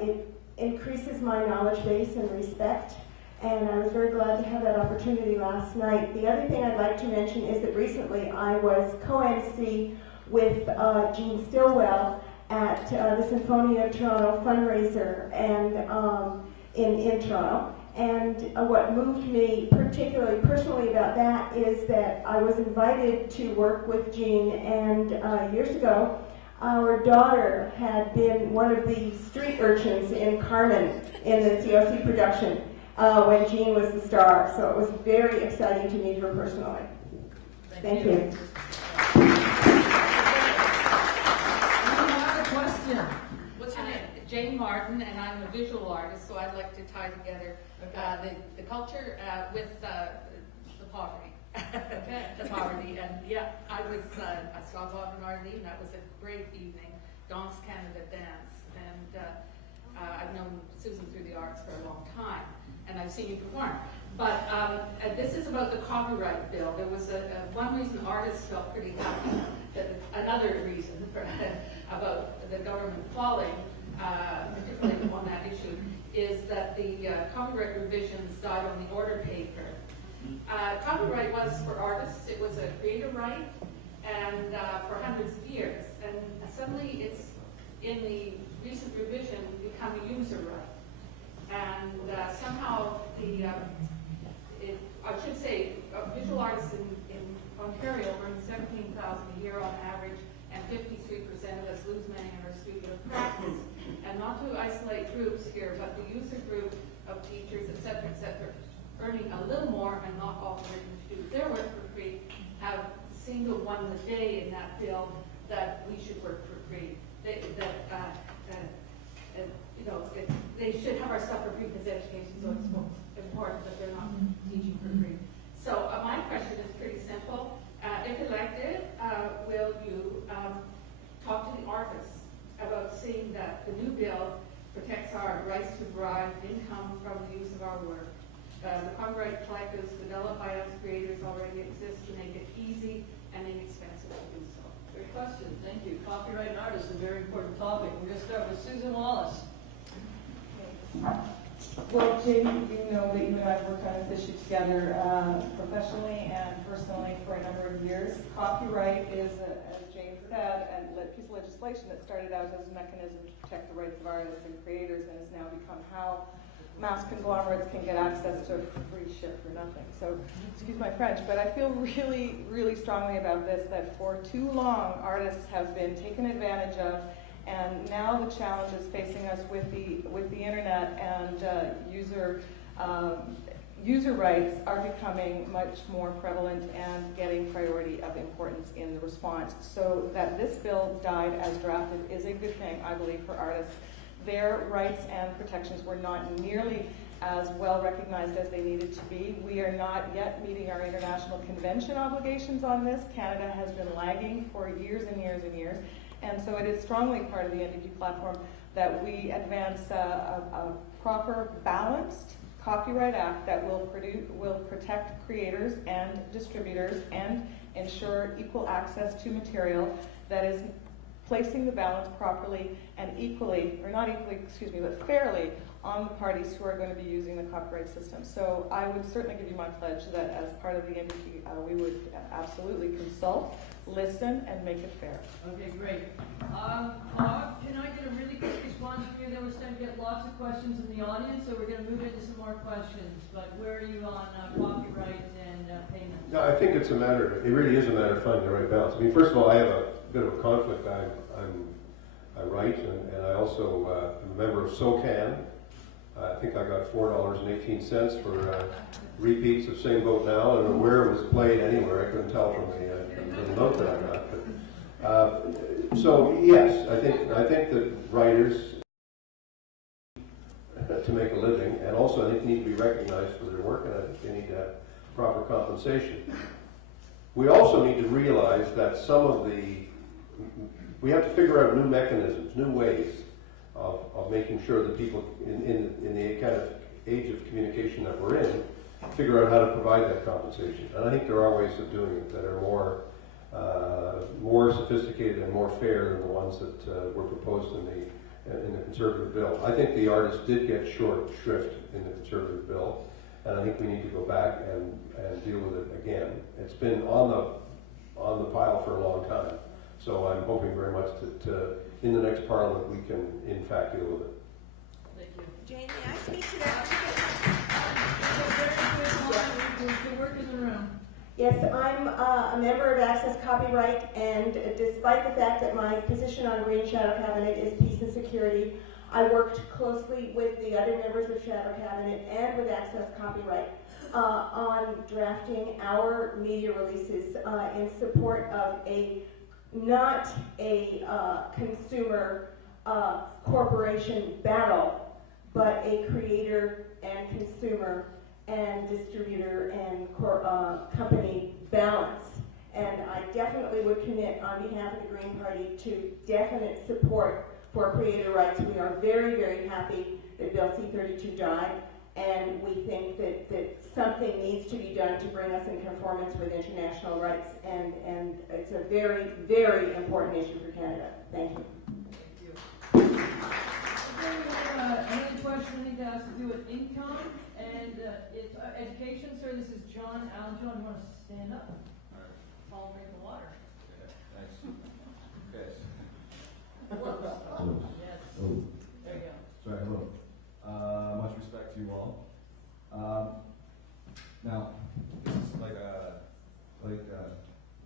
it increases my knowledge base and respect, and I was very glad to have that opportunity last night. The other thing I'd like to mention is that recently I was co-MC with Jean Stillwell at the Symphonia Toronto fundraiser and in Toronto. And what moved me particularly personally about that is that I was invited to work with Jean, and years ago, our daughter had been one of the street urchins in Carmen in the COC production when Jean was the star. So it was very exciting to meet her personally. Thank you. We have a question. What's your name? Jane Martin, and I'm a visual artist, so I'd like to tie together the culture with the poverty. The poverty. And yeah, I saw Bob and Arlene. That was a great evening. Dance Canada Dance. And I've known Susan through the arts for a long time, and I've seen you perform. But this is about the copyright bill. There was one reason artists felt pretty happy. Another reason about the government falling, particularly on that issue, is that the copyright revisions died on the order paper. Copyright was for artists. It was a creative right, and for hundreds of years. And suddenly it's, in the recent revision, become a user right. And somehow I should say, visual artists in Ontario earn $17,000 a year on average, and 53% of us lose money in our studio practice. And not to isolate groups here, but the user group of teachers, et cetera, earning a little more and not all working to do their work for free, have single won the day in that bill that we should work for free. They should have our stuff for free because education is so important that they're not teaching for free. So my question is pretty simple. If elected, will you talk to the artists about seeing that the new bill protects our rights to derive income from the use of our work? The copyright collectives developed by us creators already exist to make it easy and inexpensive to do so. Great question. Thank you. Copyright and artists is a very important topic. We're going to start with Susan Wallace. Well, Jane, you know that you and I have worked on this issue together professionally and personally for a number of years. Copyright is, as Jane said, a piece of legislation that started out as a mechanism to protect the rights of artists and creators and has now become how mass conglomerates can get access to free shit for nothing. So, excuse my French, but I feel really, really strongly about this, that for too long artists have been taken advantage of, and now the challenge is facing us with the internet, and user rights are becoming much more prevalent and getting priority of importance in the response. So that this bill died as drafted is a good thing, I believe, for artists. Their rights and protections were not nearly as well recognized as they needed to be. We are not yet meeting our international convention obligations on this. Canada has been lagging for years and years and years. And so it is strongly part of the NDP platform that we advance a proper, balanced Copyright Act that will protect creators and distributors and ensure equal access to material that is placing the balance properly and equally, or not equally, excuse me, but fairly on the parties who are going to be using the copyright system. So I would certainly give you my pledge that as part of the NDP, we would absolutely consult, listen, and make it fair. Okay, great. Can I get a really quick response from you? Then we're starting to get lots of questions in the audience, so we're going to move into some more questions. But where are you on copyright and payments? No, I think it's a matter, it really is a matter of finding the right balance. I mean, first of all, I have a bit of a conflict. I write, and I also am a member of SOCAN. I think I got $4.18 for repeats of Same Vote Now, and where it was played anywhere, I couldn't tell from the little note that I got. But, so yes, I think that writers to make a living, and also I think need to be recognized for their work, and I think they need to have proper compensation. We also need to realize that we have to figure out new mechanisms, new ways of making sure that people in the kind of age of communication that we're in figure out how to provide that compensation. And I think there are ways of doing it that are more sophisticated and more fair than the ones that were proposed in the Conservative bill. I think the artists did get short shrift in the Conservative bill, and I think we need to go back and deal with it again. It's been on the pile for a long time. So I'm hoping very much that in the next Parliament we can, in fact, deal with it. Thank you. Jane, may I speak to that? The work is in the room. Yes, I'm a member of Access Copyright, and despite the fact that my position on Green Shadow Cabinet is peace and security, I worked closely with the other members of Shadow Cabinet and with Access Copyright on drafting our media releases in support of not a consumer corporation battle, but a creator and consumer and distributor and company balance. And I definitely would commit on behalf of the Green Party to definite support for creator rights. We are very, very happy that Bill C-32 died, and we think that something needs to be done to bring us in conformance with international rights, and it's a very, very important issue for Canada. Thank you. Thank you. Another question I think that has to do with income and it's education. Sir, this is John. John, you want to stand up? All right. Paul, drink the water. Yeah, thanks. Okay. Close. Yes. Oh. There you go. Sorry, hello. Much respect to you all. Now, this is like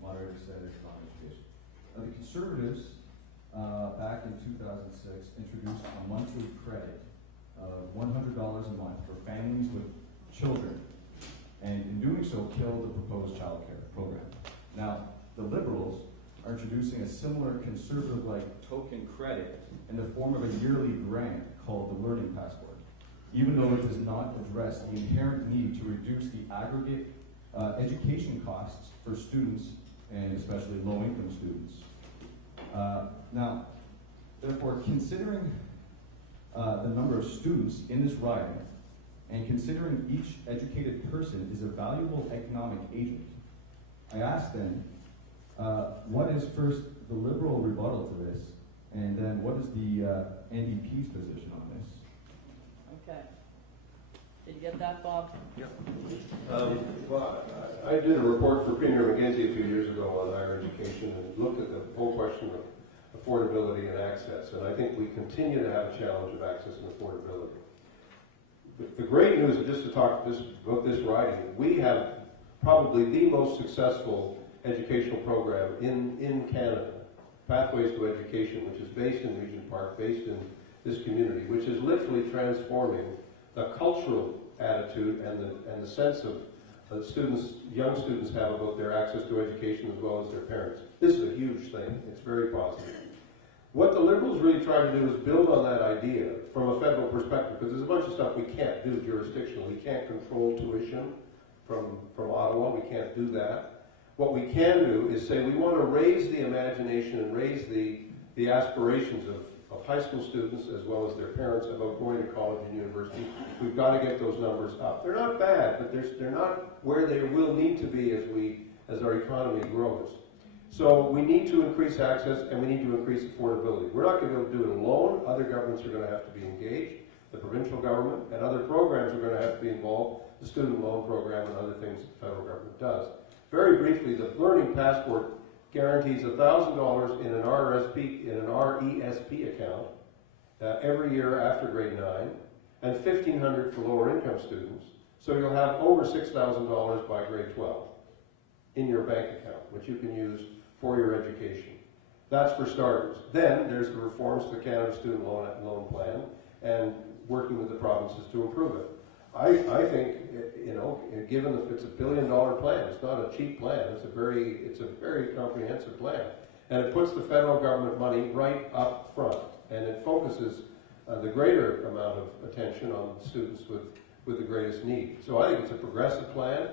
moderator said, it's not education. The Conservatives, back in 2006, introduced a monthly credit of $100 a month for families with children, and in doing so, killed the proposed child care program. Now, the Liberals are introducing a similar conservative-like token credit in the form of a yearly grant called the Learning Passport, even though it does not address the inherent need to reduce the aggregate education costs for students, and especially low-income students. Now, therefore, considering the number of students in this riding, and considering each educated person is a valuable economic agent, I ask then, what is first the Liberal rebuttal to this, and then what is the NDP's position on this? Okay. Did you get that, Bob? Yeah. Well, I did a report for Premier McGinty a few years ago on higher education and looked at the whole question of affordability and access, and I think we continue to have a challenge of access and affordability. The great news is, just to talk about this riding, we have probably the most successful educational program in Canada, Pathways to Education, which is based in Regent Park, based in this community, which is literally transforming the cultural attitude and the sense of young students have about their access to education as well as their parents. This is a huge thing. It's very positive. What the Liberals really try to do is build on that idea from a federal perspective, because there's a bunch of stuff we can't do jurisdictionally. We can't control tuition from Ottawa. We can't do that. What we can do is say we want to raise the imagination and raise the aspirations of high school students as well as their parents about going to college and university. We've got to get those numbers up. They're not bad, but they're not where they will need to be as our economy grows. So we need to increase access and we need to increase affordability. We're not going to be able to do it alone. Other governments are going to have to be engaged. the provincial government, and other programs are going to have to be involved, the student loan program and other things that the federal government does. Very briefly, the Learning Passport guarantees $1,000 in an RESP account every year after grade 9, and $1,500 for lower income students. So you'll have over $6,000 by grade 12 in your bank account, which you can use for your education. That's for starters. Then there's the reforms to the Canada Student Loan Plan and working with the provinces to improve it. I think, you know, given that it's $1 billion plan, it's not a cheap plan. It's a very comprehensive plan, and it puts the federal government money right up front, and it focuses the greater amount of attention on students with the greatest need. So I think it's a progressive plan.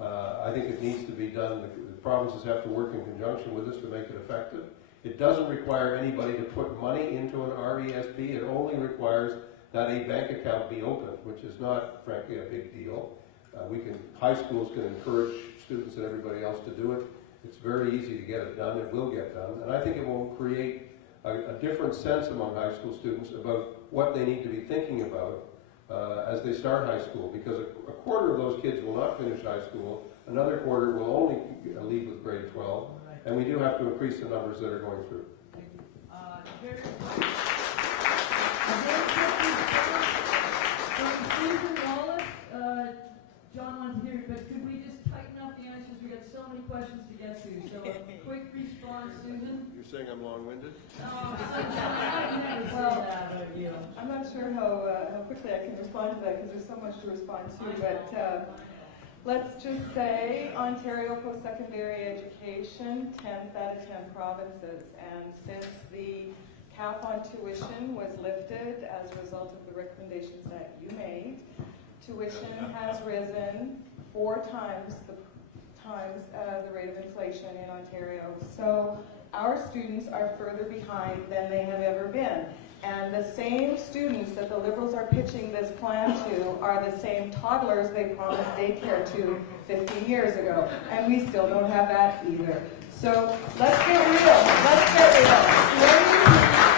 I think it needs to be done. The provinces have to work in conjunction with us to make it effective. It doesn't require anybody to put money into an RESP. It only requires that a bank account be opened, which is not, frankly, a big deal. High schools can encourage students and everybody else to do it. It's very easy to get it done. It will get done. And I think it will create a different sense among high school students about what they need to be thinking about as they start high school, because a quarter of those kids will not finish high school. Another quarter will only leave with grade 12. And we do have to increase the numbers that are going through. Susan Wallace, John wanted to hear it, but could we just tighten up the answers? We got so many questions to get to. So a quick response, Susan. You're saying I'm long-winded? I'm not sure how quickly I can respond to that because there's so much to respond to, but let's just say Ontario post-secondary education, 10th out of 10 provinces, and since the cap on tuition was lifted as a result of the recommendations that you made, tuition has risen 4 times the rate of inflation in Ontario. So our students are further behind than they have ever been. And the same students that the Liberals are pitching this plan to are the same toddlers they promised daycare to 15 years ago. And we still don't have that either. So let's get real. Let's get real. The NDP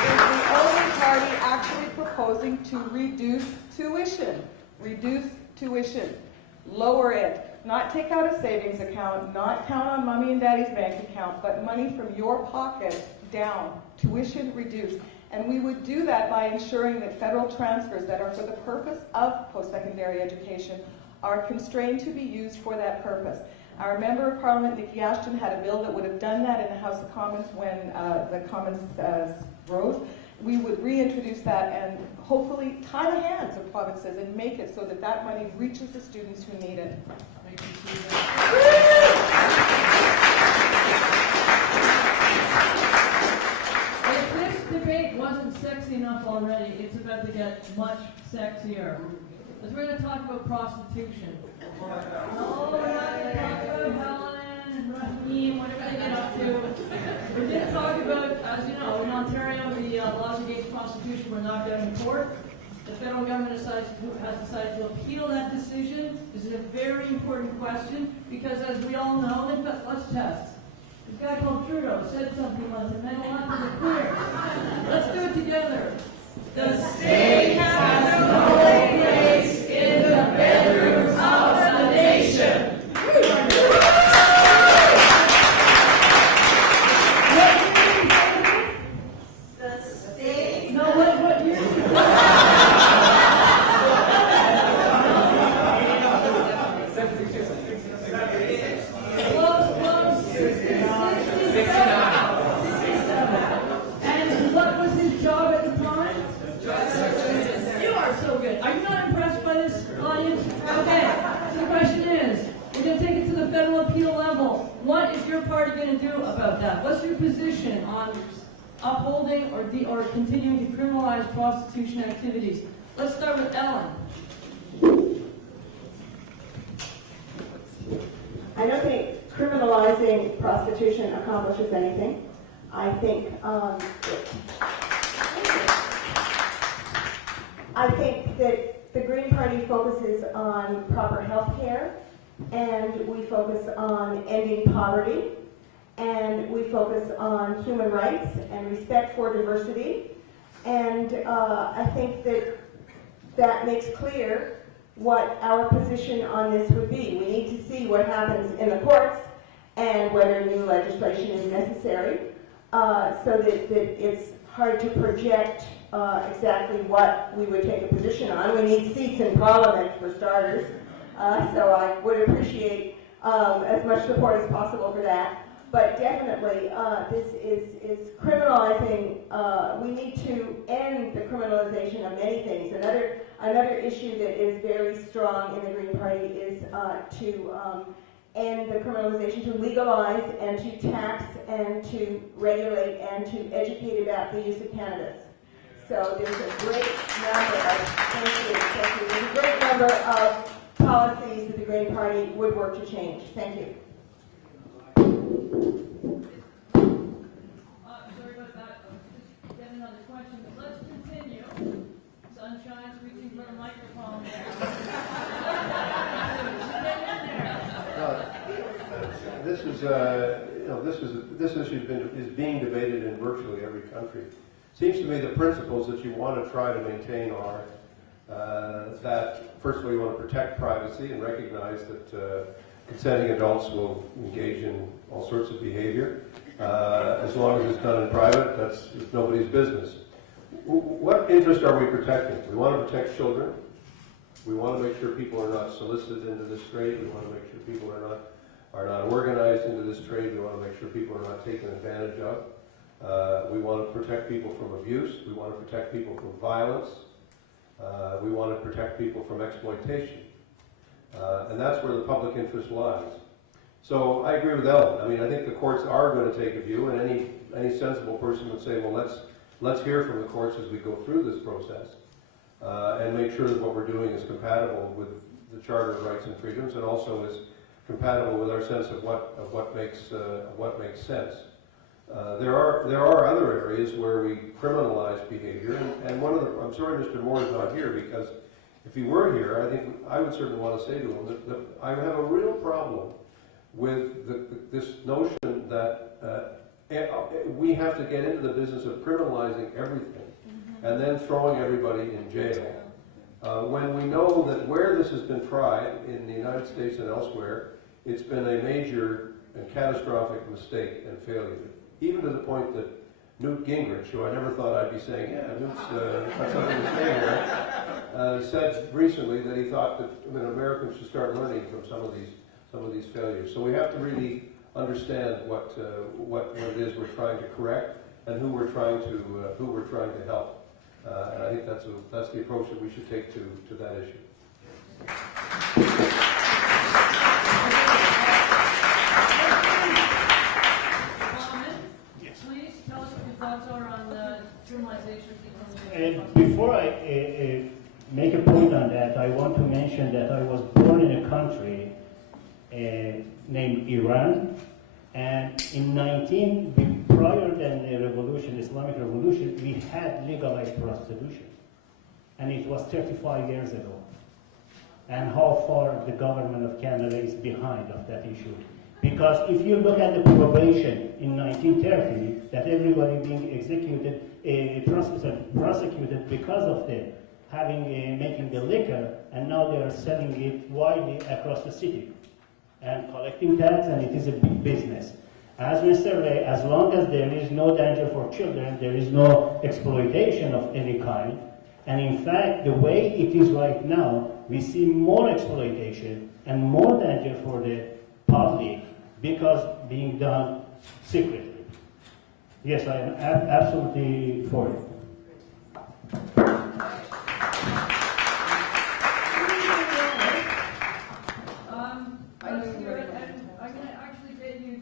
is the only party actually proposing to reduce tuition. Reduce tuition. Lower it. Not take out a savings account, not count on mommy and daddy's bank account, but money from your pocket down. Tuition reduced. And we would do that by ensuring that federal transfers that are for the purpose of post-secondary education are constrained to be used for that purpose. Our Member of Parliament, Nikki Ashton, had a bill that would have done that in the House of Commons when the Commons rose. We would reintroduce that and hopefully tie the hands of provinces and make it so that that money reaches the students who need it. Thank you, Susan. If this debate wasn't sexy enough already, it's about to get much sexier. Because we're going to talk about prostitution. No, we're not going to talk about Helen and Rahim, whatever they get up to. We're going to talk about, as you know, in Ontario, the laws against prostitution were knocked out in court. The federal government has decided to appeal that decision. This is a very important question because, as we all know, let's test. This guy called Trudeau said something once and meant a lot to the queers. Let's do it together. The state has no place in the bedrooms of the nation. The state. No, what year? And what was his job at the time? You are so good. Are you not impressed by this audience? Okay, so the question is, we're going to take it to the federal appeal level. What is your party going to do about that? What's your position on upholding or continuing to criminalize prostitution activities? Let's start with Ellen. I don't think criminalizing prostitution accomplishes anything. I think that the Green Party focuses on proper health care, and we focus on ending poverty, and we focus on human rights and respect for diversity. And I think that that makes clear what our position on this would be. We need to see what happens in the courts and whether new legislation is necessary, so that it's hard to project exactly what we would take a position on. We need seats in Parliament, for starters, so I would appreciate as much support as possible for that. But definitely, this is criminalizing. We need to end the criminalization of many things. Another issue that is very strong in the Green Party is to end the criminalization, to legalize and to tax and to regulate and to educate about the use of cannabis. So there's a great number of, there's a great number of policies that the Green Party would work to change. Thank you. Sorry about that. Just get another question. Let's continue. Sunshine's reaching for a microphone. This is, this issue is being debated in virtually every country. Seems to me the principles that you want to try to maintain are that, first of all, you want to protect privacy and recognize that consenting adults will engage in all sorts of behavior. As long as it's done in private, it's nobody's business. What interest are we protecting? We want to protect children. We want to make sure people are not solicited into this trade. We want to make sure people are not organized into this trade. We want to make sure people are not taken advantage of. We want to protect people from abuse. We want to protect people from violence. We want to protect people from exploitation. And that's where the public interest lies. So I agree with Ellen. I mean, I think the courts are going to take a view, and any sensible person would say, well, let's hear from the courts as we go through this process, and make sure that what we're doing is compatible with the Charter of Rights and Freedoms, and also is compatible with our sense of what makes sense. There are other areas where we criminalize behavior, and one of the, I'm sorry Mr. Moore is not here, because if he were here, I think I would certainly want to say to him that I have a real problem with this notion that we have to get into the business of criminalizing everything and then throwing everybody in jail. When we know that where this has been tried in the United States and elsewhere, it's been a major and catastrophic mistake and failure, even to the point that Newt Gingrich, who I never thought I'd be saying, yeah, Newt's got something to say here, said recently that he thought that Americans should start learning from some of these failures. So we have to really understand what it is we're trying to correct and who we're trying to help. And I think that's the approach that we should take to that issue. Please tell us what your thoughts are on the criminalization of Before I make a point on that, I want to mention that I was born in a country named Iran, and in prior than the revolution, Islamic Revolution, we had legalized prostitution, and it was 35 years ago. And how far the government of Canada is behind of that issue. Because if you look at the probation in 1930, that everybody being executed, prosecuted because of the making the liquor, and now they are selling it widely across the city and collecting tax, and it is a big business. As Mr. Ray, as long as there is no danger for children, there is no exploitation of any kind, and in fact, the way it is right now, we see more exploitation and more danger for the public because being done secretly. Yes, I am absolutely for it. Let's hear it, and I'm going to actually get you to,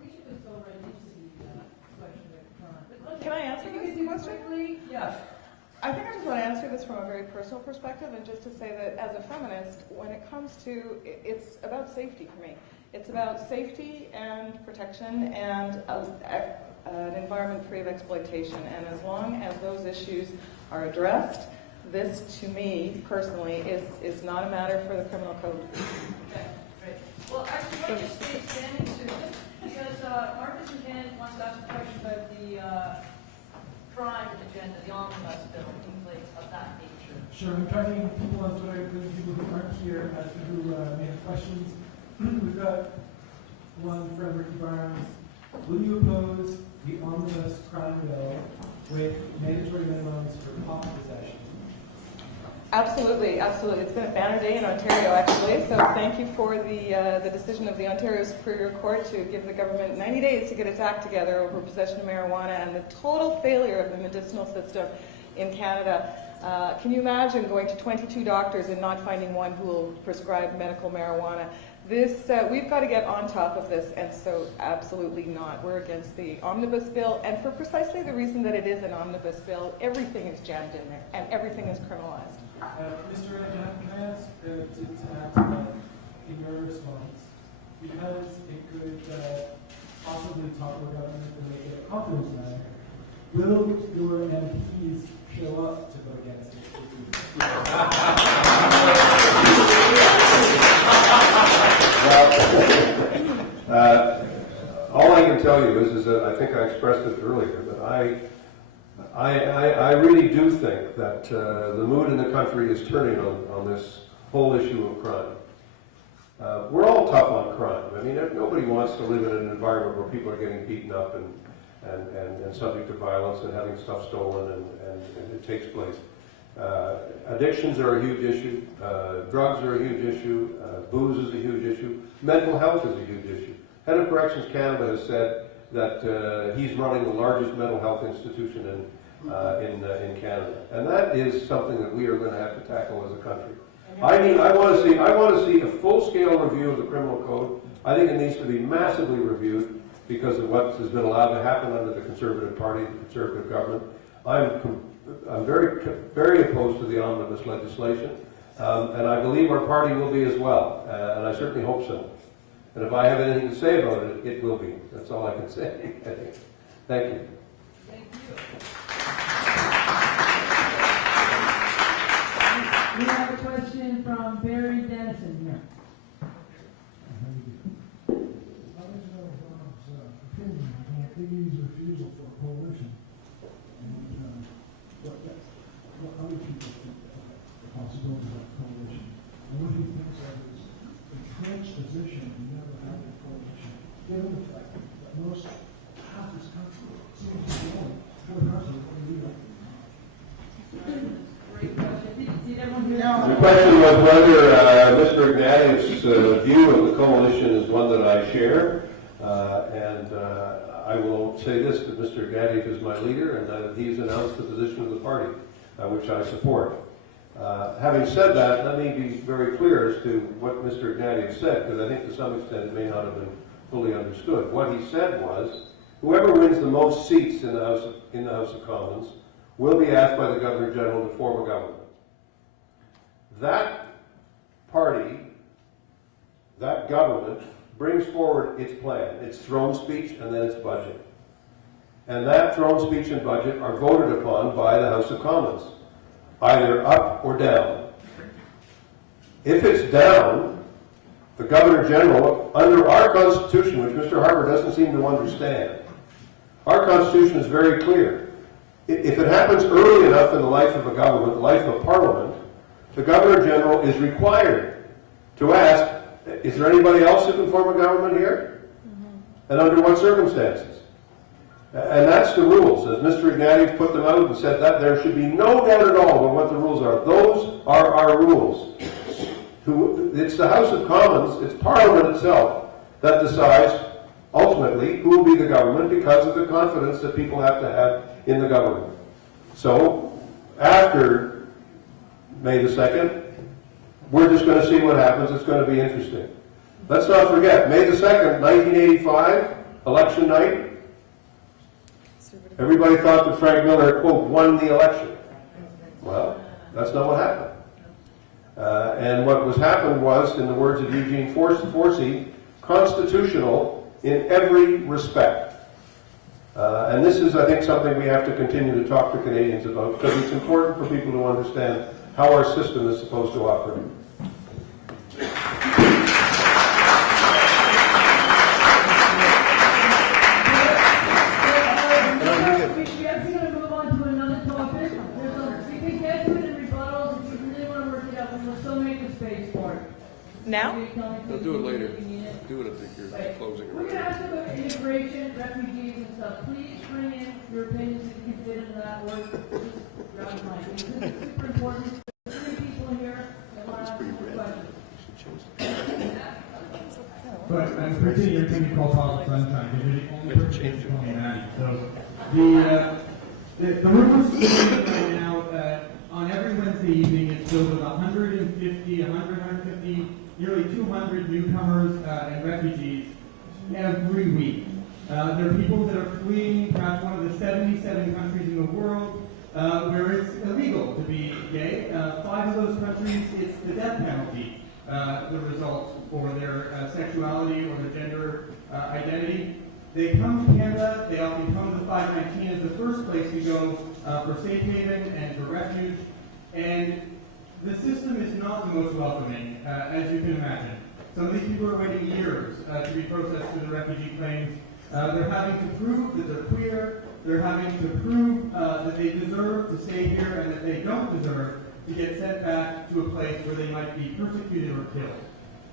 we should just go right into the question that Can I answer this question? Quickly? Yeah. I think I just want to answer this from a very personal perspective, and just to say that as a feminist, when it comes to, it's about safety for me. It's about safety and protection and an environment free of exploitation. And as long as those issues are addressed, this, to me, personally, is not a matter for the criminal code. Okay, great. Well, actually, let's just stay standing to this, because Marcus and Ken wants to ask a question about the crime agenda, the omnibus bill, things like of that nature? Sure, I'm trying to get people on Twitter, including people who aren't here, who may have questions. We've got one from Ricky Barnes. Will you oppose the omnibus crime bill with mandatory minimums for pot possession? Absolutely, absolutely. It's been a banner day in Ontario, actually, so thank you for the decision of the Ontario Superior Court to give the government 90 days to get its act together over possession of marijuana and the total failure of the medicinal system in Canada. Can you imagine going to 22 doctors and not finding one who will prescribe medical marijuana? We've got to get on top of this, and so absolutely not. We're against the omnibus bill, and for precisely the reason that it is an omnibus bill, everything is jammed in there, and everything is criminalized. Mr. Ryan, can I ask to add to that in your response? Because it could possibly topple the government and make it a confidence matter, will your MPs show up to vote against it? All I can tell you is that I think I expressed it earlier, but I really do think that the mood in the country is turning on this whole issue of crime. We're all tough on crime. I mean, nobody wants to live in an environment where people are getting beaten up and subject to violence and having stuff stolen and it takes place. Addictions are a huge issue. Drugs are a huge issue. Booze is a huge issue. Mental health is a huge issue. Head of Corrections Canada has said that he's running the largest mental health institution in Canada, and that is something that we are going to have to tackle as a country. I want to see a full-scale review of the criminal code. I think it needs to be massively reviewed because of what has been allowed to happen under the Conservative Party, the Conservative government. I'm very, very opposed to the omnibus legislation, and I believe our party will be as well, and I certainly hope so. And if I have anything to say about it, it will be. That's all I can say, I think. Thank you. Thank you. We have a question from Barry Dennison here. I'd like to know Rob's opinion on PE's refusal for a coalition. And what other people think of the possibility of a coalition. And what he thinks of his entrenched position in never having a coalition, given the fact that most half this country seems to be going for the president when we don't. Great question. Did everyone hear The question was whether Mr. Ignatieff's view of the coalition is one that I share, and I will say this, that Mr. Ignatieff is my leader, and that he's announced the position of the party, which I support. Having said that, let me be very clear as to what Mr. Ignatieff said, because I think to some extent it may not have been fully understood. What he said was, whoever wins the most seats in the House of Commons will be asked by the Governor General to form a government. That party, that government, brings forward its plan, its throne speech, and then its budget. And that throne speech and budget are voted upon by the House of Commons, either up or down. If it's down, the Governor General, under our Constitution, which Mr. Harper doesn't seem to understand, our Constitution is very clear. If it happens early enough in the life of a government, the life of Parliament, the Governor General is required to ask, is there anybody else who can form a government here? And under what circumstances? And that's the rules. As Mr. Ignatieff put them out and said that there should be no doubt at all about what the rules are. Those are our rules. It's the House of Commons, it's Parliament itself that decides ultimately who will be the government because of the confidence that people have to have in the government. So, after May the 2nd, we're just going to see what happens. It's going to be interesting. Let's not forget, May the 2nd, 1985, election night, everybody thought that Frank Miller, quote, won the election. Well, that's not what happened. And what happened was, in the words of Eugene Forsey, constitutional in every respect. And this is, I think, something we have to continue to talk to Canadians about, because it's important for people to understand how our system is supposed to operate. We have to move on to phase part. Now? They'll do it later. Do it if you're Right. closing We're it. gonna have to look at immigration, refugees and stuff. Please bring in your opinions if you can fit into that, or just grab the mic. This is super important. There's 3 people here that want to ask more questions. But I'm pretty your thing called Project Sunshine because you're the only person who's calling Maddie. So the rumors right now on every Wednesday evening it's filled with 150, nearly 200 newcomers and refugees every week. There are people that are fleeing perhaps one of the 77 countries in the world where it's illegal to be gay. 5 of those countries, it's the death penalty. The result for their sexuality or their gender identity. They come to Canada, they often come to 519 as the first place we go for safe haven and for refuge, and the system is not the most welcoming, as you can imagine. Some of these people are waiting years to be processed through the refugee claims. They're having to prove that they're queer, they're having to prove that they deserve to stay here and that they don't deserve to get sent back to a place where they might be persecuted or killed.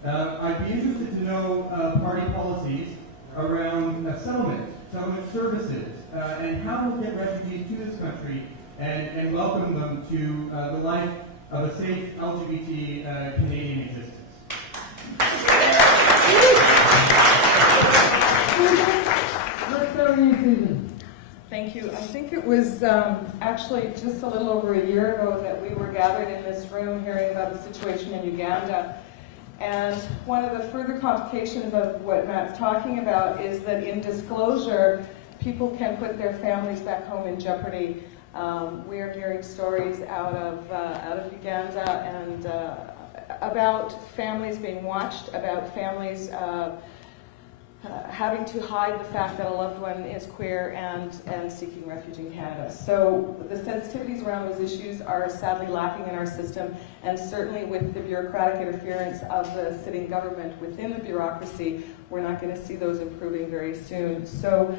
I'd be interested to know party policies around settlement services, and how we'll get refugees to this country and welcome them to the life of a safe LGBT Canadian existence. Let's start with you, Susan. Thank you. I think it was actually just a little over a year ago that we were gathered in this room hearing about the situation in Uganda. And one of the further complications of what Matt's talking about is that in disclosure, people can put their families back home in jeopardy. We are hearing stories out of Uganda and about families being watched, about families having to hide the fact that a loved one is queer and seeking refuge in Canada. So the sensitivities around those issues are sadly lacking in our system, and certainly with the bureaucratic interference of the sitting government within the bureaucracy, we're not going to see those improving very soon. So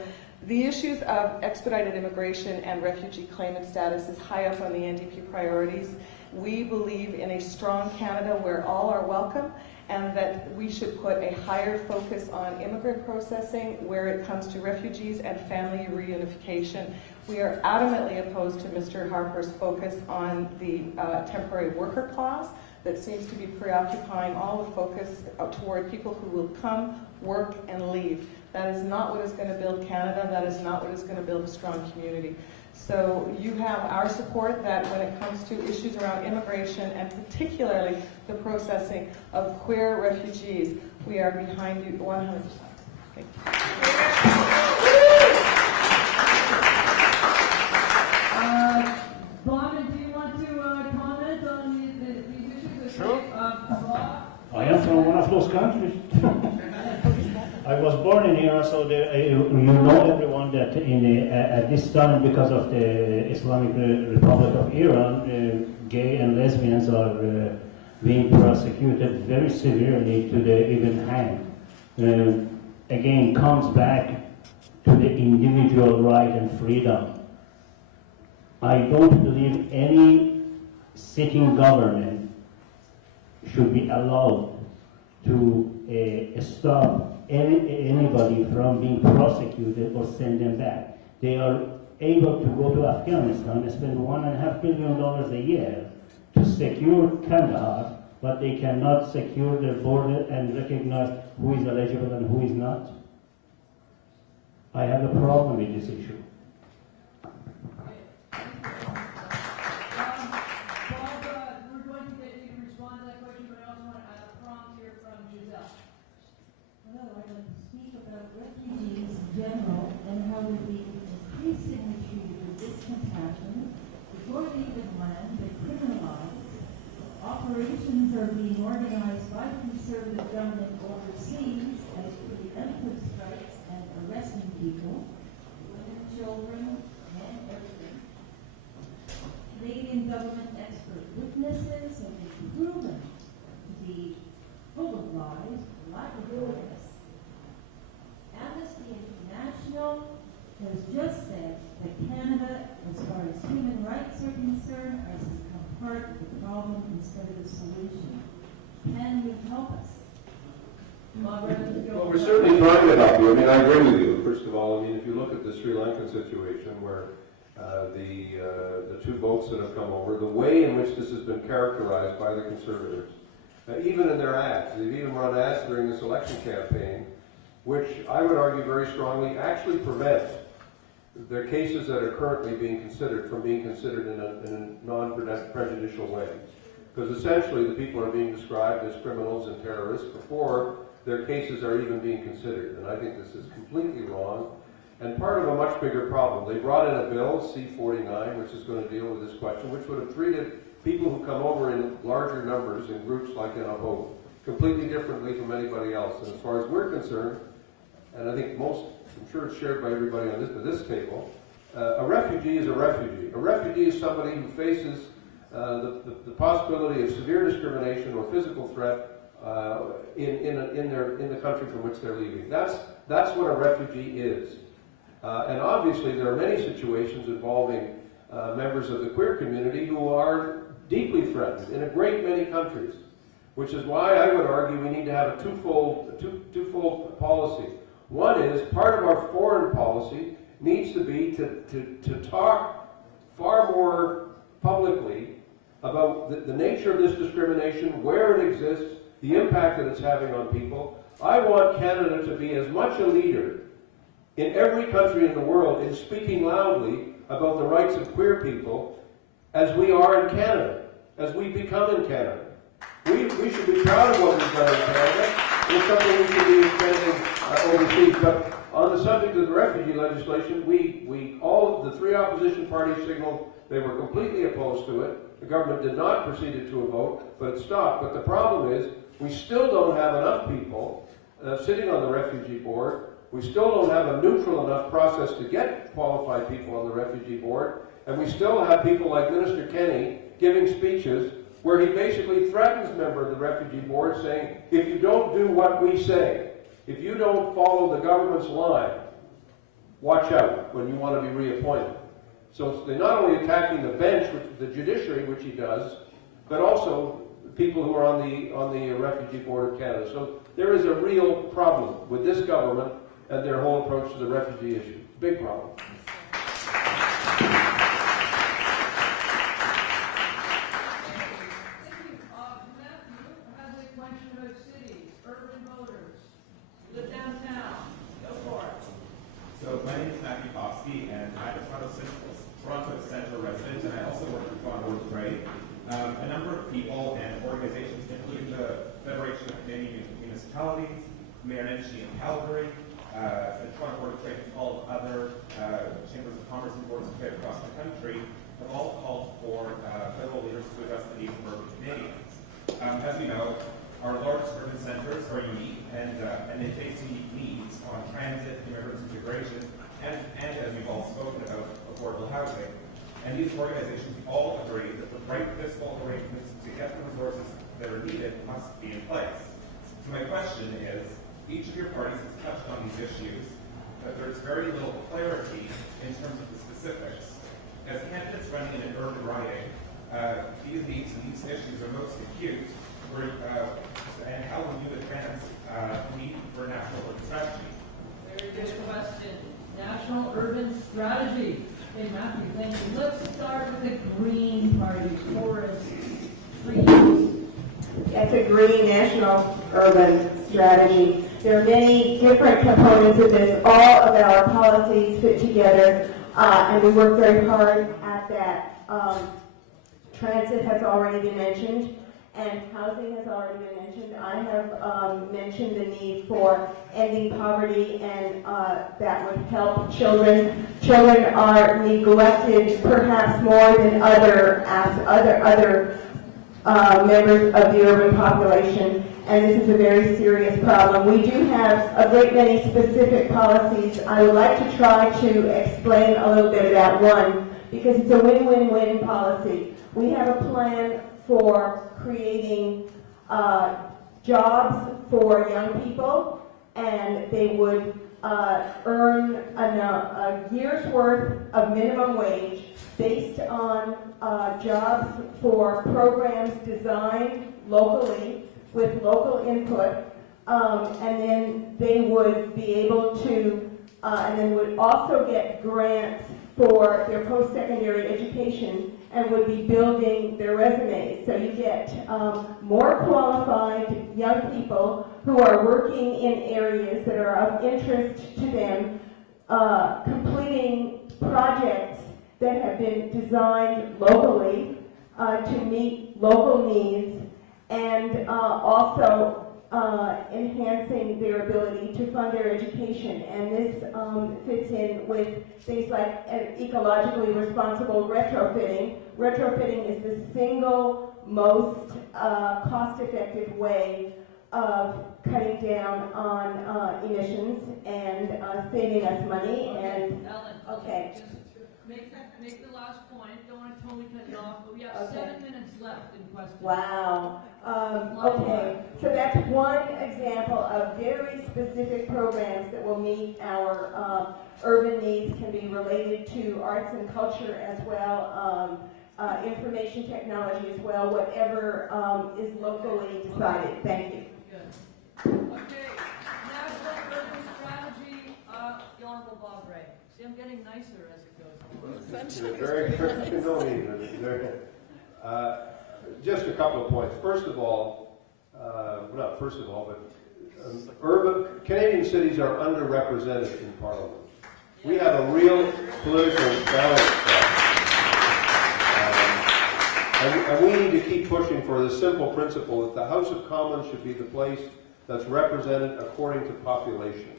the issues of expedited immigration and refugee claimant status is high up on the NDP priorities. We believe in a strong Canada where all are welcome, and that we should put a higher focus on immigrant processing where it comes to refugees and family reunification. We are adamantly opposed to Mr. Harper's focus on the temporary worker clause that seems to be preoccupying all the focus toward people who will come, work, and leave. That is not what is going to build Canada. That is not what is going to build a strong community. So you have our support that when it comes to issues around immigration and particularly the processing of queer refugees, we are behind you 100%. Thank you. Bauman, do you want to comment on these issues? Sure. I am from one of those countries. I was born in Iran, so you know everyone that at this time, because of the Islamic Republic of Iran, gay and lesbians are being prosecuted very severely to the even hanged. Again, comes back to the individual right and freedom. I don't believe any sitting government should be allowed to stop anybody from being prosecuted or send them back. They are able to go to Afghanistan and spend $1.5 billion a year to secure Kandahar, but they cannot secure their border and recognize who is eligible and who is not. I have a problem with this issue. We're going to get you to respond to that question, but I also want to add a prompt here from Giselle. Hello, I'd like to speak about refugees in general and how they're being increasingly treated with discompassion. Before they even land, they're criminalized. Operations are being organized by the conservative government overseas as preemptive strikes and arresting people, women, children, and everything. Canadian government expert witnesses have been proven to be full of lies, lack of awareness. Amnesty International has just said that Canada, as far as human rights are concerned, has become part of the problem instead of the solution. help us. Well, we're certainly trying to help you. I mean, I agree with you. First of all, I mean, if you look at the Sri Lankan situation where the two boats that have come over, the way in which this has been characterized by the Conservatives, even in their ads, they've even run ads during this election campaign, which I would argue very strongly actually prevent their cases that are currently being considered from being considered in a non-prejudicial way. Because essentially the people are being described as criminals and terrorists before their cases are even being considered. And I think this is completely wrong and part of a much bigger problem. They brought in a bill, C-49, which is going to deal with this question, which would have treated people who come over in larger numbers in groups like in a boat completely differently from anybody else. And as far as we're concerned, and I think I'm sure it's shared by everybody on this table, a refugee is a refugee. A refugee is somebody who faces the possibility of severe discrimination or physical threat in the country from which they're leaving. That's what a refugee is. And obviously there are many situations involving members of the queer community who are deeply threatened in a great many countries, which is why I would argue we need to have a twofold policy. One is part of our foreign policy needs to be to talk far more publicly about the nature of this discrimination, where it exists, the impact that it's having on people. I want Canada to be as much a leader in every country in the world in speaking loudly about the rights of queer people as we are in Canada, as we become in Canada. We should be proud of what we've done in Canada. It's something we should be extending overseas. But on the subject of the refugee legislation, all of the three opposition parties signaled they were completely opposed to it. The government did not proceed it to a vote, but it stopped. But the problem is, we still don't have enough people sitting on the refugee board. We still don't have a neutral enough process to get qualified people on the refugee board. And we still have people like Minister Kenny giving speeches where he basically threatens members of the refugee board saying, if you don't do what we say, if you don't follow the government's line, watch out when you want to be reappointed. So they're not only attacking the bench, the judiciary, which he does, but also people who are on the Refugee Board of Canada. So there is a real problem with this government and their whole approach to the refugee issue. Big problem. So my name is Matthew Foskey, and I'm a Toronto Centre resident, and I also work for Toronto Board of Trade. A number of people and organizations, including the Federation of Canadian Municipalities, Mayor Nenshi in Calgary, the Toronto Board of Trade, and all other chambers of commerce and boards of trade across the country, have all called for federal leaders to address the needs of urban Canadians. As we know, our largest urban centres are unique, and they face unique needs on transit, immigrant integration, and as we've all spoken about, affordable housing. And these organizations all agree that the right fiscal arrangements to get the resources that are needed must be in place. So my question is, each of your parties has touched on these issues, but there's very little clarity in terms of the specifics. As candidates running in an urban riding, these needs and these issues are most acute, and how will you advance need for a national urban strategy? Very good question. National urban strategy. Okay, Matthew, thank you. Let's start with the Green Party, forests, trees. That's a green national urban strategy. There are many different components of this. All of our policies fit together, and we work very hard at that. Transit has already been mentioned, and housing has already been mentioned. I have mentioned the need for ending poverty, and that would help children. Children are neglected perhaps more than other members of the urban population, and this is a very serious problem. We do have a great many specific policies. I would like to try to explain a little bit about one, because it's a win-win-win policy. We have a plan for creating jobs for young people, and they would earn a year's worth of minimum wage based on jobs for programs designed locally with local input, and then they would be able to, and then would also get grants for their post-secondary education and would be building their resumes. So you get more qualified young people who are working in areas that are of interest to them, completing projects that have been designed locally to meet local needs, and also enhancing their ability to fund their education. And this fits in with things like ecologically responsible retrofitting. Retrofitting is the single most cost-effective way of cutting down on emissions and saving us money. And Ellen, okay. just make the last point. Don't want to totally cut you off, but we have 7 minutes left in questions. Wow. Okay, so that's one example of very specific programs that will meet our urban needs, can be related to arts and culture as well, information technology as well, whatever is locally decided. Thank you. Good. Okay, national urban strategy, the Honorable Bob Ray. See, I'm getting nicer as it goes. Just a couple of points. First of all, not first of all, but urban Canadian cities are underrepresented in Parliament. We have a real political balance and we need to keep pushing for the simple principle that the House of Commons should be the place that's represented according to population.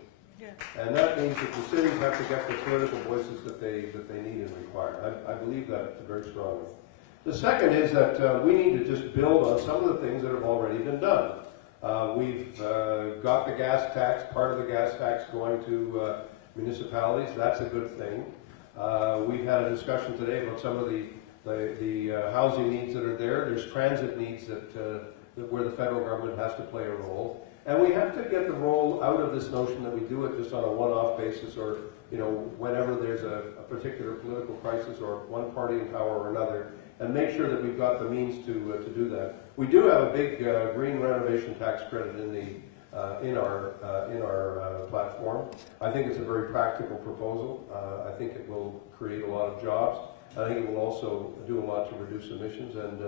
And that means that the cities have to get the political voices that they need and require. I believe that very strongly. The second is that we need to just build on some of the things that have already been done. We've got the gas tax, part of the gas tax going to municipalities. That's a good thing. We've had a discussion today about some of the housing needs that are there. There's transit needs where the federal government has to play a role. And we have to get the role out of this notion that we do it just on a one-off basis, or whenever there's a particular political crisis or one party in power or another, and make sure that we've got the means to do that. We do have a big green renovation tax credit in our platform. I think it's a very practical proposal. I think it will create a lot of jobs. I think it will also do a lot to reduce emissions, and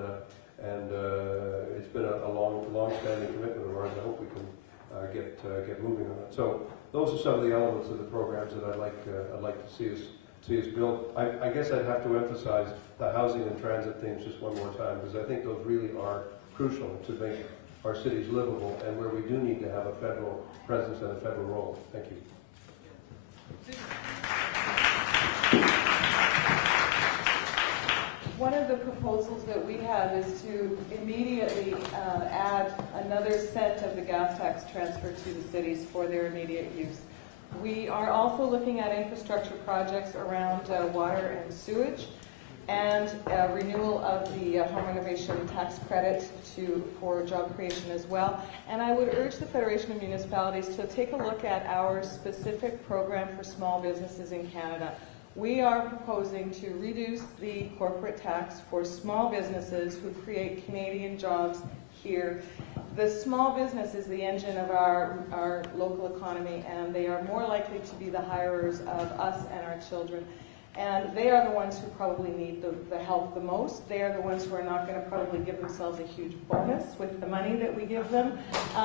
it's been a long-standing commitment of ours. I hope we can get moving on it. So those are some of the elements of the programs that I'd like to see us build. I guess I'd have to emphasize the housing and transit things just one more time, because I think those really are crucial to make our cities livable, and where we do need to have a federal presence and a federal role. Thank you. One of the proposals that we have is to immediately add another cent of the gas tax transfer to the cities for their immediate use. We are also looking at infrastructure projects around water and sewage, and renewal of the home renovation tax credit for job creation as well. And I would urge the Federation of Municipalities to take a look at our specific program for small businesses in Canada. We are proposing to reduce the corporate tax for small businesses who create Canadian jobs here. The small business is the engine of our local economy, and they are more likely to be the hirers of us and our children. And they are the ones who probably need the help the most. They are the ones who are not going to probably give themselves a huge bonus with the money that we give them.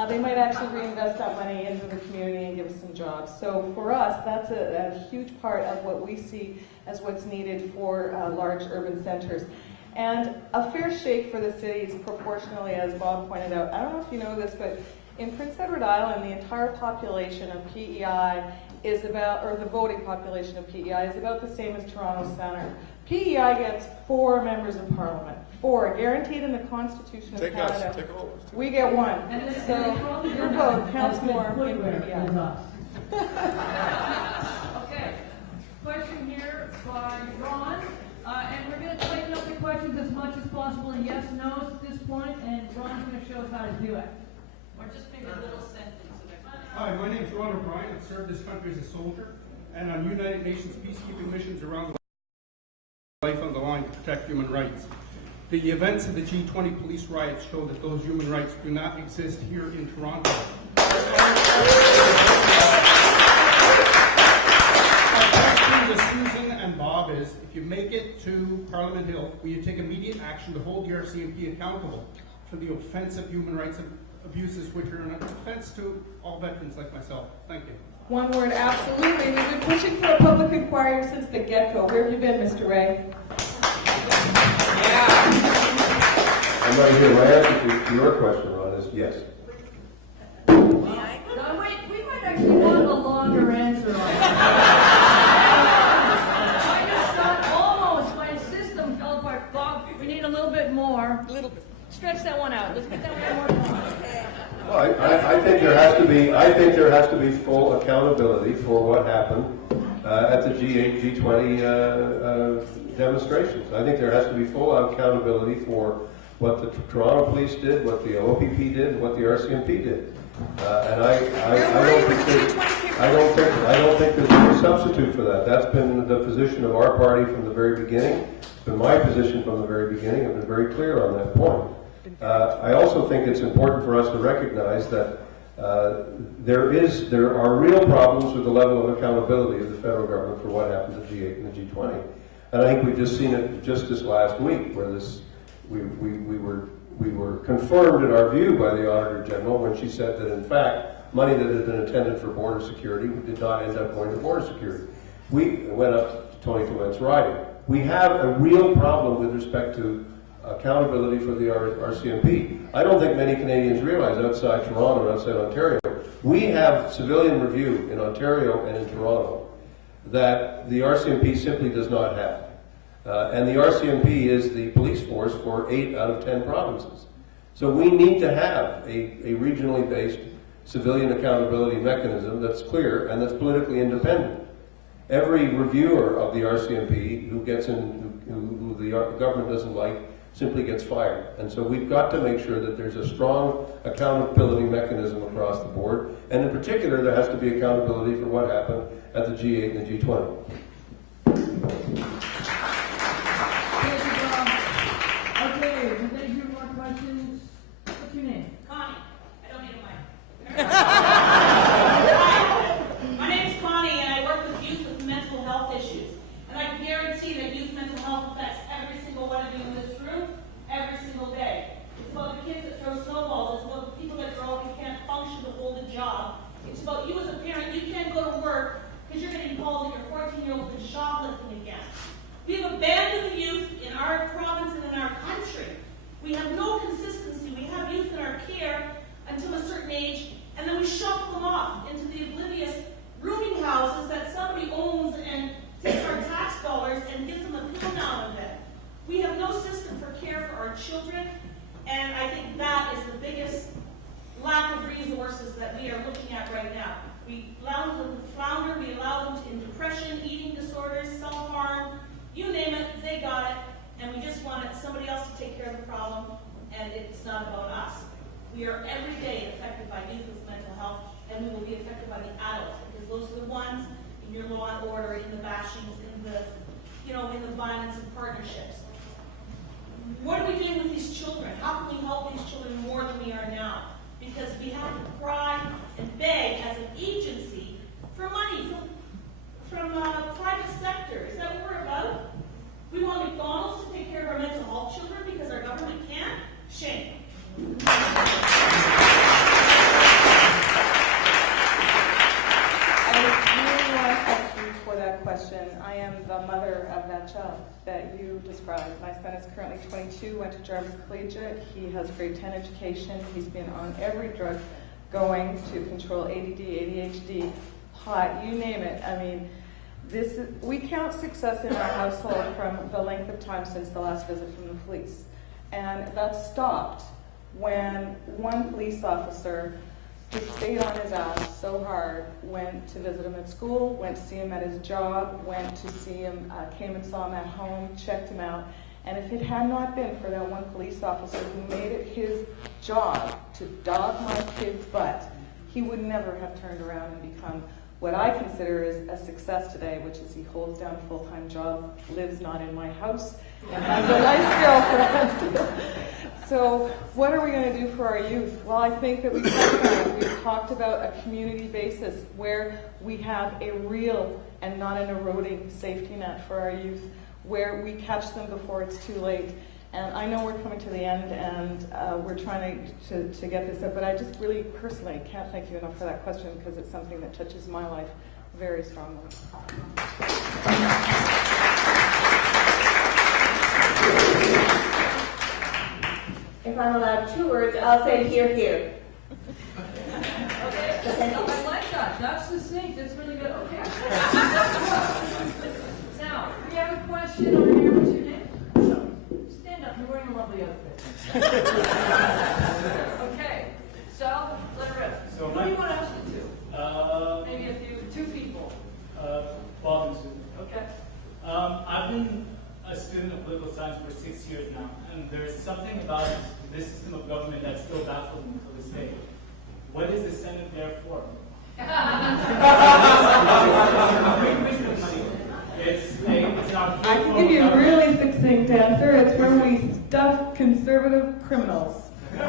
They might actually reinvest that money into the community and give us some jobs. So for us, that's a huge part of what we see as what's needed for large urban centers. And a fair shake for the cities proportionally, as Bob pointed out. I don't know if you know this, but in Prince Edward Island, the entire population of PEI is about, or the voting population of PEI is about the same as Toronto Centre. PEI gets 4 members of Parliament. 4, guaranteed in the Constitution of Canada. We get 1. So your vote counts more in PEI. Okay. Question here by Ron. And we're going to tighten up the questions as much as possible in yes, no's at this point, and Ron's going to show us how to do it. Or just pick a little sentence. Hi, my name is Ron O'Brien. I've served this country as a soldier, and on United Nations peacekeeping missions around the world, life on the line to protect human rights. The events of the G20 police riots show that those human rights do not exist here in Toronto. Our question to Susan and Bob is, if you make it to Parliament Hill, will you take immediate action to hold the RCMP accountable for the offensive human rights abuses which are an offense to all veterans like myself? Thank you. One word, absolutely. We've been pushing for a public inquiry since the get-go. Where have you been, Mr. Ray? I'm right here. My answer to your question, Ron, is yes. No, wait, we might actually want a longer answer on that. I just thought almost my system fell apart. Bob, we need a little bit more. Stretch that one out. Let's get that one more. Well, I think there has to be. I think there has to be full accountability for what happened at the G8, G20 demonstrations. I think there has to be full accountability for what the Toronto Police did, what the OPP did, and what the RCMP did. And I don't think there's any substitute for that. That's been the position of our party from the very beginning. It's been my position from the very beginning. I've been very clear on that point. I also think it's important for us to recognize that there are real problems with the level of accountability of the federal government for what happened to G8 and the G20. And I think we've just seen it just this last week, where we were confirmed in our view by the Auditor General when she said that in fact money that had been intended for border security did not end up going to border security. We went up to Tony Clement's riding. We have a real problem with respect to accountability for the RCMP. I don't think many Canadians realize outside Toronto and outside Ontario, we have civilian review in Ontario and in Toronto that the RCMP simply does not have. And the RCMP is the police force for 8 out of 10 provinces. So we need to have a regionally based civilian accountability mechanism that's clear and that's politically independent. Every reviewer of the RCMP who gets in, who the government doesn't like, simply gets fired. And so we've got to make sure that there's a strong accountability mechanism across the board. And in particular, there has to be accountability for what happened at the G8 and the G20. Okay, if there's any more questions, what's your name? Connie. I don't need a mic. My name's Connie, and I work with youth with mental health issues. And I can guarantee that youth mental health affects every single one of you in this room, every single day. It's about the kids that throw snowballs. It's about the people that grow up and can't function to hold a job. It's about you as a parent. You can't go to work because you're getting calls that your 14-year-old's been shoplifting again. We have abandoned the youth in our province and in our country. We have no consistency. We have youth in our care until a certain age, and then we shuffle them off into the oblivious rooming houses that somebody owns and takes our tax dollars and gives them a pill now and then. We have no system for care for our children, and I think that is the biggest lack of resources that we are looking at right now. We allow them to flounder, we allow them to in depression, eating disorders, self-harm, you name it, they got it, and we just wanted somebody else to take care of the problem, and it's not about us. We are every day affected by youth with mental health, and we will be affected by the adults, because those are the ones in your law and order, in the bashings, in the, in the violence and partnerships. What are we doing with these children? How can we help these children more than we are now? Because we have to cry and beg as an agency for money from private sector. Is that what we're about? We want McDonald's to take care of our mental health children because our government can't? Shame. I really want to thank you for that question. I am the mother of that child that you described. My son is currently 22, went to Jarvis Collegiate. He has grade 10 education. He's been on every drug going to control ADD, ADHD, pot, you name it. I mean, we count success in our household from the length of time since the last visit from the police. And that stopped when one police officer just stayed on his ass so hard, went to visit him at school, went to see him at his job, went to see him, came and saw him at home, checked him out. And if it had not been for that one police officer who made it his job to dog my kid's butt, he would never have turned around and become what I consider is a success today, which is he holds down a full-time job, lives not in my house, and has a nice girlfriend. So what are we going to do for our youth? Well, I think that we've talked about a community basis where we have a real and not an eroding safety net for our youth, where we catch them before it's too late. And I know we're coming to the end, and we're trying to get this up, but I just really personally can't thank you enough for that question, because it's something that touches my life very strongly. If I'm allowed 2 words, I'll say hear, hear. Okay, I like that. That's succinct. That's really good. Okay. Now, we have a question over here. What's your name? Stand up. You're wearing a lovely outfit. Okay. So, let her rip. So who do you want to ask it to? Maybe two people. Bob and Susan. Okay. I've been a student of political science for 6 years now, and there's something about this system of government that still baffles me to this day. What is the Senate there for? I can give you a really succinct answer. It's where we stuff conservative criminals. When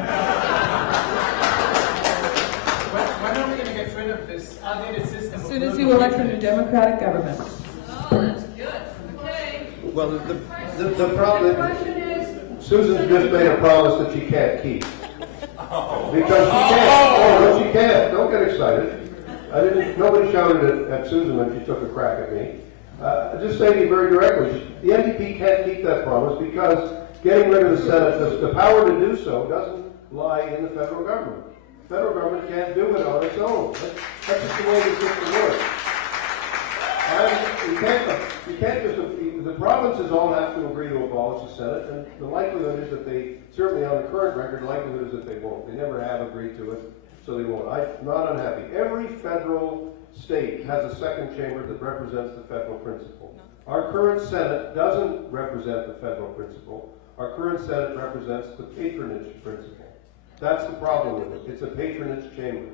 are we going to get rid of this outdated system? As soon as you elect a new democratic government. Oh, that's good. Okay. Well, the problem, The question is, Susan just made a promise that she can't keep. Because she can't. Oh, no, she can't. Don't get excited. Nobody shouted at Susan when she took a crack at me. Just saying it very directly, the NDP can't keep that promise because getting rid of the Senate, the power to do so doesn't lie in the federal government. The federal government can't do it on its own. That's just the way the system works. And you can't just, the provinces all have to agree to abolish the Senate, and the likelihood is that they, certainly on the current record, the likelihood is that they won't. They never have agreed to it, so they won't. I'm not unhappy. Every federal state has a second chamber that represents the federal principle. Our current Senate doesn't represent the federal principle. Our current Senate represents the patronage principle. That's the problem with it. It's a patronage chamber.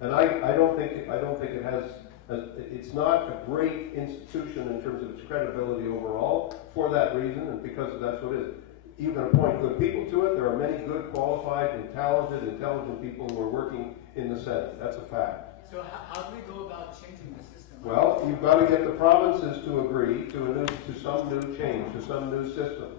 And I don't think it has, it's not a great institution in terms of its credibility overall for that reason, and because that's what it is. You can appoint good people to it. There are many good, qualified, and talented, intelligent people who are working in the Senate. That's a fact. So how do we go about changing the system? Well, you've got to get the provinces to agree to some new change, to some new system.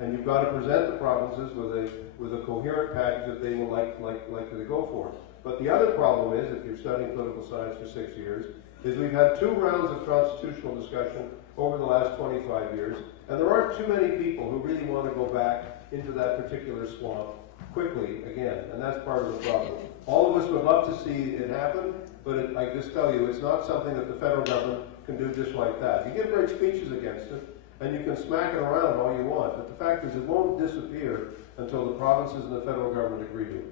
And you've got to present the provinces with a coherent package that they will likely to go for. But the other problem is, if you're studying political science for 6 years, is we've had 2 rounds of constitutional discussion over the last 25 years, and there aren't too many people who really want to go back into that particular swamp quickly again, and that's part of the problem. All of us would love to see it happen, but I just tell you, it's not something that the federal government can do just like that. You give great speeches against it, and you can smack it around all you want, but the fact is it won't disappear until the provinces and the federal government agree to it.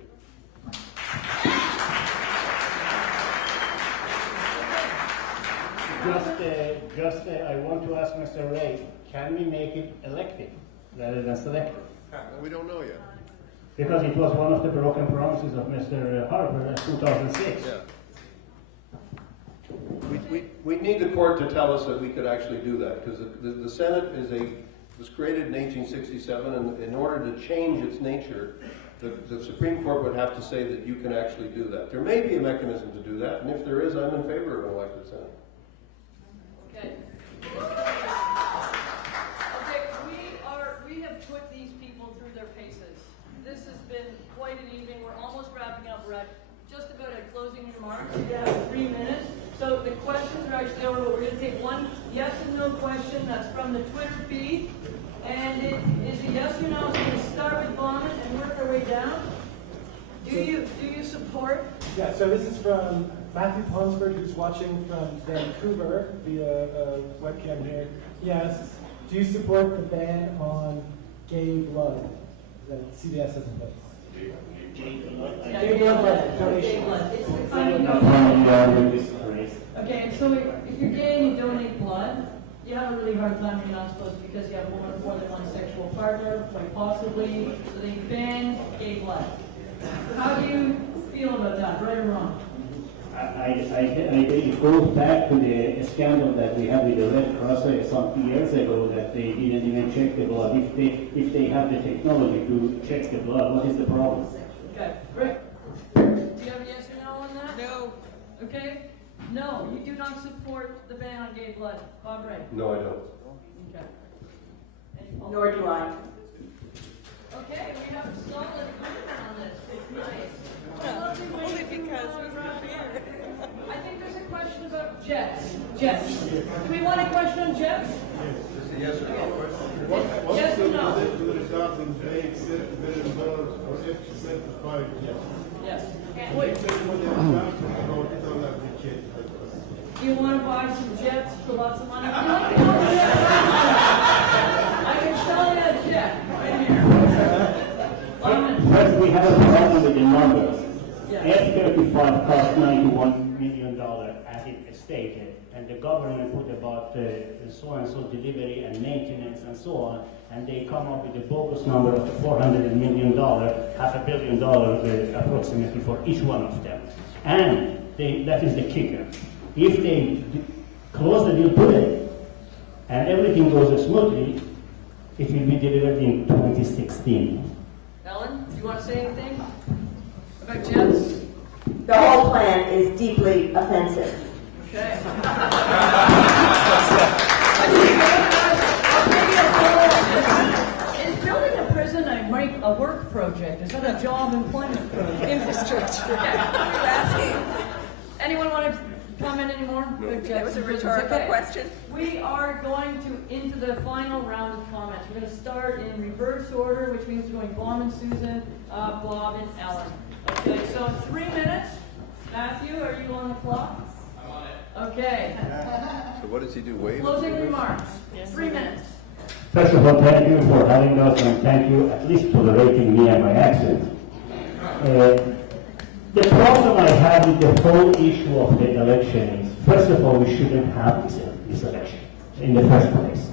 I want to ask Mr. Ray, can we make it elective rather than selective? We don't know yet. Because it was one of the broken promises of Mr. Harper in 2006. Yeah. We need the court to tell us that we could actually do that, because the Senate was created in 1867, and in order to change its nature, the Supreme Court would have to say that you can actually do that. There may be a mechanism to do that, and if there is, I'm in favor of an elected Senate. Okay. We have put these people through their paces. This has been quite an evening. We're almost wrapping up. We're at just about at closing remarks. We have 3 minutes. So the questions are actually over. We're going to take one yes and no question. That's from the Twitter feed. And it is a yes or no. So we're going to start with Bonnet and work our way down. Do you support? Yeah, so this is from Matthew Ponsford, who's watching from Vancouver via webcam here. He asks, do you support the ban on gay blood that CBS has in place? Gay blood donation. Okay, so if you're gay and you donate blood, you have a really hard time when you're not supposed to, because you have more than one sexual partner, quite possibly, so they ban gay blood. How do you feel about that, right or wrong? I it goes back to the scandal that we had with the Red Cross some years ago, that they didn't even check the blood. If they have the technology to check the blood, what is the problem? Okay, great. Do you have a yes or no on that? No. Okay. No, you do not support the ban on gay blood. Bob Ray? No, I don't. Okay. Nor do I. Okay, we have a solid agreement on this. It's nice. Only because we're not here. I think there's a question about jets. Jets. Do we want a question on jets? Yes or no? Yes or no? Regarding the $8 billion for each certified jet. Yes. Wait. Do you want to buy some jets for lots of money? I can sell you a jet right here. First, we have a problem with the numbers. F-35 cost $91 million, as it stated, and the government put about so-and-so delivery and maintenance and so on, and they come up with a bogus number of $400 million, $500 million approximately for each one of them. And that is the kicker. If they close the deal today, and everything goes smoothly, it will be delivered in 2016. Ellen, do you want to say anything about jets? The whole plan is deeply offensive. Okay. Is building a prison a work project? Is that a job employment project? Infrastructure. Okay. Anyone want to comment anymore? No. That was a rhetorical question. We are going into the final round of comments. We're going to start in reverse order, which means going Bob and Susan, Bob and Ellen. Okay, so 3 minutes. Matthew, are you on the clock? I'm on it. Okay. So what does he do, wave? Closing remarks. 3 minutes. First of all, thank you for having us, and thank you at least tolerating me and my accent. The problem I have with the whole issue of the election is, first of all, we shouldn't have this election in the first place.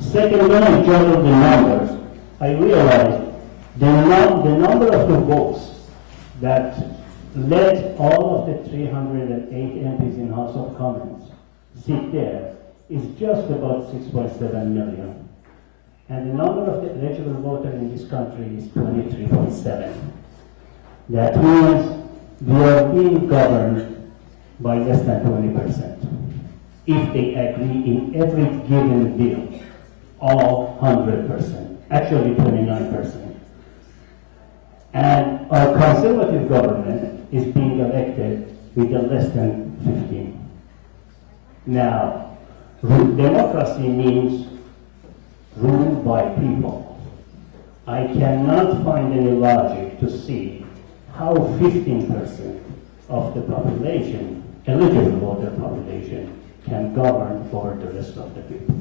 Second, when I juggled the numbers, I realized the number of the votes that led all of the 308 MPs in House of Commons sit there is just about 6.7 million. And the number of the eligible voters in this country is 23.7. That means we are being governed by less than 20%. If they agree in every given bill, all 100%, actually 29%. And our conservative government is being elected with less than 15. Now, democracy means rule by people. I cannot find any logic to see how 15% of the population, eligible voter population, can govern over the rest of the people.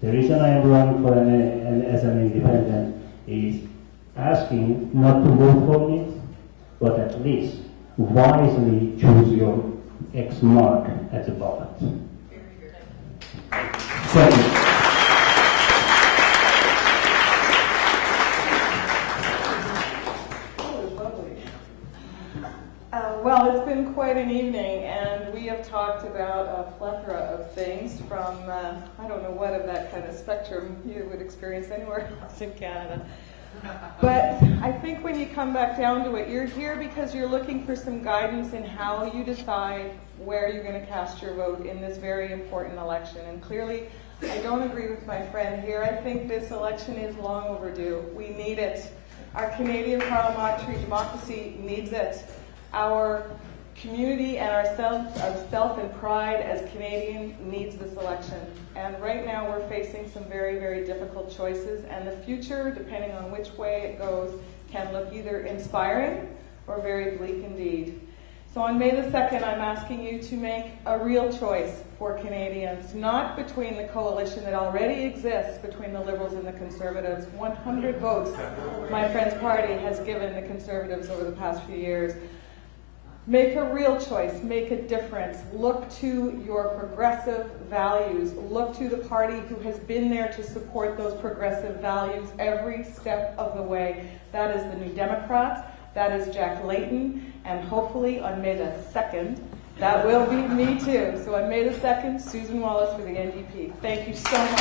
The reason I am running for as an independent is asking not to vote for me, but at least wisely choose your X mark at the ballot. Thank you. Well, it's been quite an evening, and we have talked about a plethora of things from, I don't know what of that kind of spectrum you would experience anywhere else in Canada. But I think when you come back down to it, you're here because you're looking for some guidance in how you decide where you're going to cast your vote in this very important election. And clearly, I don't agree with my friend here. I think this election is long overdue. We need it. Our Canadian parliamentary democracy needs it. Our community and our sense of self and pride as Canadian needs this election. And right now we're facing some very, very difficult choices, and the future, depending on which way it goes, can look either inspiring or very bleak indeed. So on May the 2nd, I'm asking you to make a real choice for Canadians, not between the coalition that already exists between the Liberals and the Conservatives. 100 votes my friend's party has given the Conservatives over the past few years. Make a real choice, make a difference. Look to your progressive values. Look to the party who has been there to support those progressive values every step of the way. That is the New Democrats, that is Jack Layton, and hopefully on May the 2nd, That will be me too. So on May the 2nd, Susan Wallace for the NDP. Thank you so much.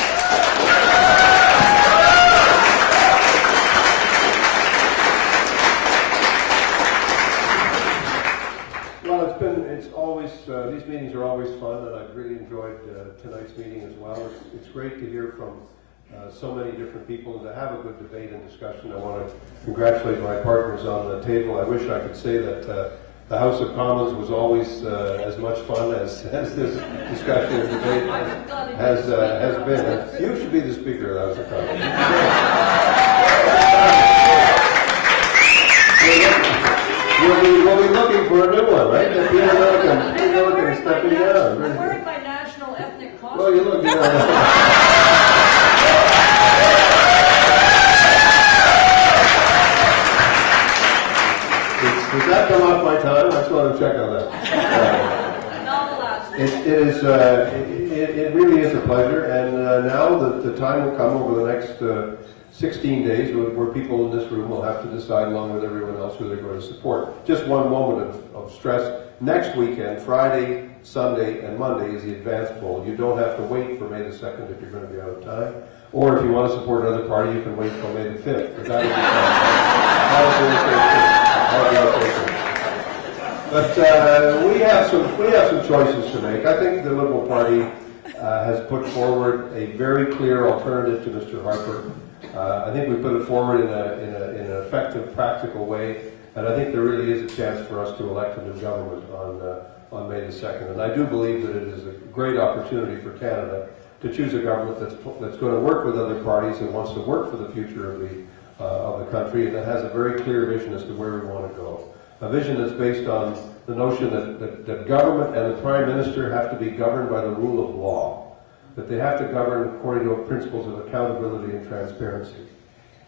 Well, it's always, these meetings are always fun, and I've really enjoyed tonight's meeting as well. It's great to hear from so many different people and to have a good debate and discussion. I want to congratulate my partners on the table. I wish I could say that the House of Commons was always as much fun as this discussion and debate has been. You should be the Speaker of the House of Commons. We'll be looking for a new one, right? Peter Milliken is stepping down. I'm wearing my national ethnic costume. Well, you look, Does that come off my time? I just want to check on that. It really is a pleasure, and now the time will come over the next 16 days where people in this room will have to decide along with everyone else who they're going to support. Just one moment of stress. Next weekend, Friday, Sunday, and Monday is the advance poll. You don't have to wait for May the 2nd if you're going to be out of time. Or if you want to support another party, you can wait till May the 5th. But that But we have some choices to make. I think the Liberal Party has put forward a very clear alternative to Mr. Harper. I think we put it forward in an effective, practical way, and I think there really is a chance for us to elect a new government on May the 2nd. And I do believe that it is a great opportunity for Canada to choose a government that's going to work with other parties and wants to work for the future of the country, and that has a very clear vision as to where we want to go. A vision that's based on the notion that government and the Prime Minister have to be governed by the rule of law, that they have to govern according to principles of accountability and transparency.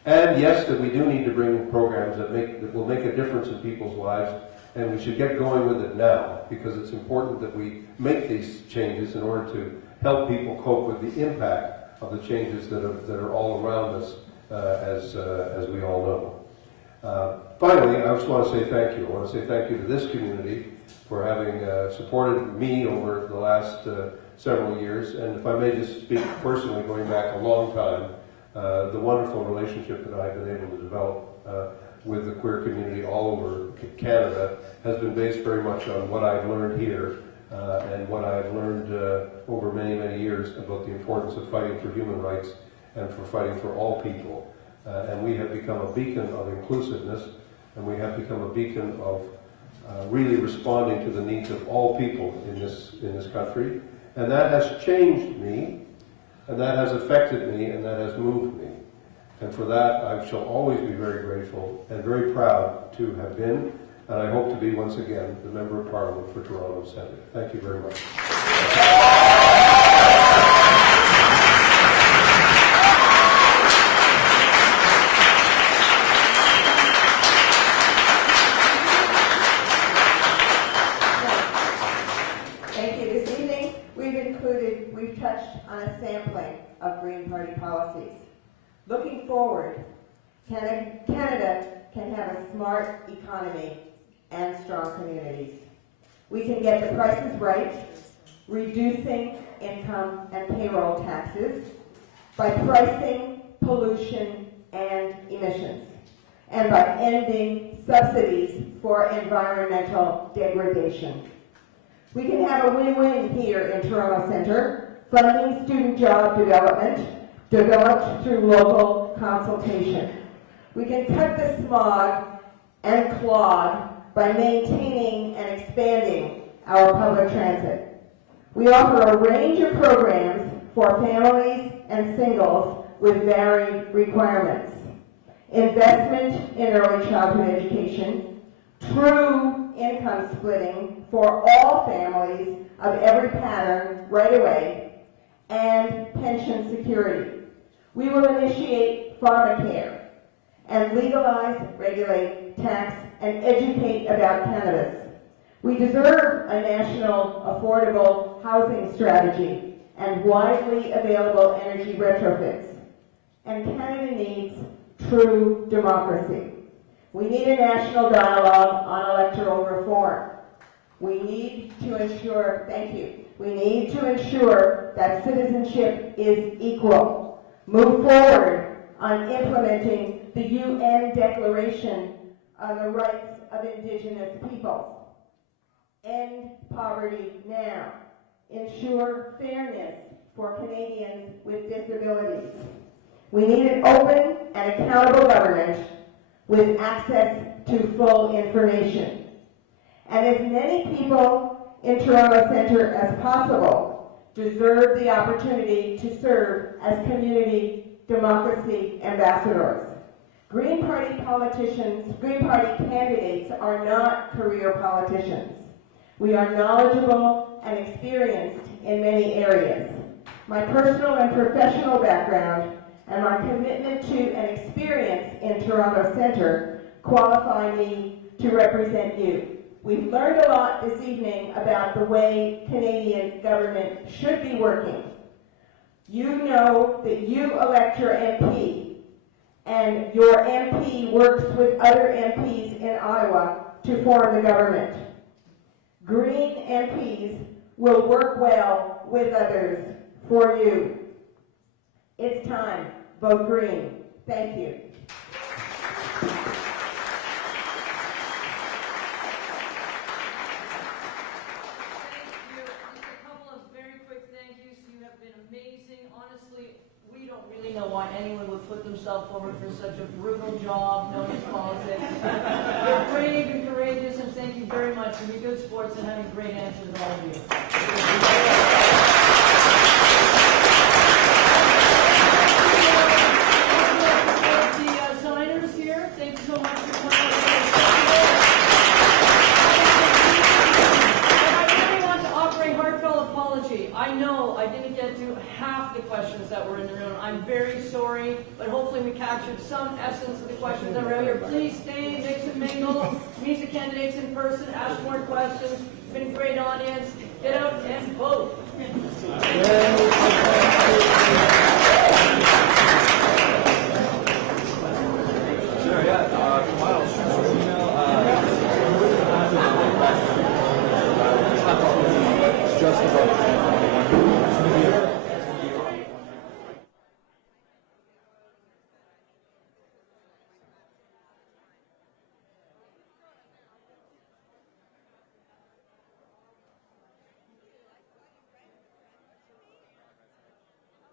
And yes, that we do need to bring programs that will make a difference in people's lives, and we should get going with it now, because it's important that we make these changes in order to help people cope with the impact of the changes that are all around us, as we all know. Finally, I just want to say thank you. I want to say thank you to this community for having supported me over the last several years, and if I may just speak personally, going back a long time, the wonderful relationship that I've been able to develop with the queer community all over Canada has been based very much on what I've learned here and what I've learned over many, many years about the importance of fighting for human rights and for fighting for all people. And we have become a beacon of inclusiveness, and we have become a beacon of really responding to the needs of all people in this country. And that has changed me, and that has affected me, and that has moved me. And for that, I shall always be very grateful and very proud to have been, and I hope to be once again the Member of Parliament for Toronto Centre. Thank you very much. We've touched on a sampling of Green Party policies. Looking forward, Canada can have a smart economy and strong communities. We can get the prices right, reducing income and payroll taxes by pricing pollution and emissions, and by ending subsidies for environmental degradation. We can have a win-win here in Toronto Centre, funding student job development developed through local consultation. We can cut the smog and clog by maintaining and expanding our public transit. We offer a range of programs for families and singles with varied requirements. Investment in early childhood education, true income splitting for all families of every pattern right away, and pension security. We will initiate pharmacare and legalize, regulate, tax, and educate about cannabis. We deserve a national affordable housing strategy and widely available energy retrofits. And Canada needs true democracy. We need a national dialogue on electoral reform. We need to ensure, thank you, we need to ensure that citizenship is equal. Move forward on implementing the UN Declaration on the Rights of Indigenous Peoples. End poverty now. Ensure fairness for Canadians with disabilities. We need an open and accountable government with access to full information. And as many people in Toronto Centre as possible deserve the opportunity to serve as community democracy ambassadors. Green Party candidates are not career politicians. We are knowledgeable and experienced in many areas. My personal and professional background and my commitment to and experience in Toronto Centre qualify me to represent you. We've learned a lot this evening about the way Canadian government should be working. You know that you elect your MP, and your MP works with other MPs in Ottawa to form the government. Green MPs will work well with others for you. It's time. Vote Green. Thank you. Really know why anyone would put themselves forward for such a brutal job known as politics. You're brave and courageous, and thank you very much for being good sports and having great answers, all of you. The signers here, thank you so much for coming. I really want to offer a heartfelt apology. I know I didn't get to half the questions that were in the room. I'm very sorry, but hopefully we captured some essence of the questions that were out here. Please stay, mix and mingle, meet the candidates in person, ask more questions. It's been a great audience. Get out and vote. Sure, yeah. Tomorrow, shoot your email. Just about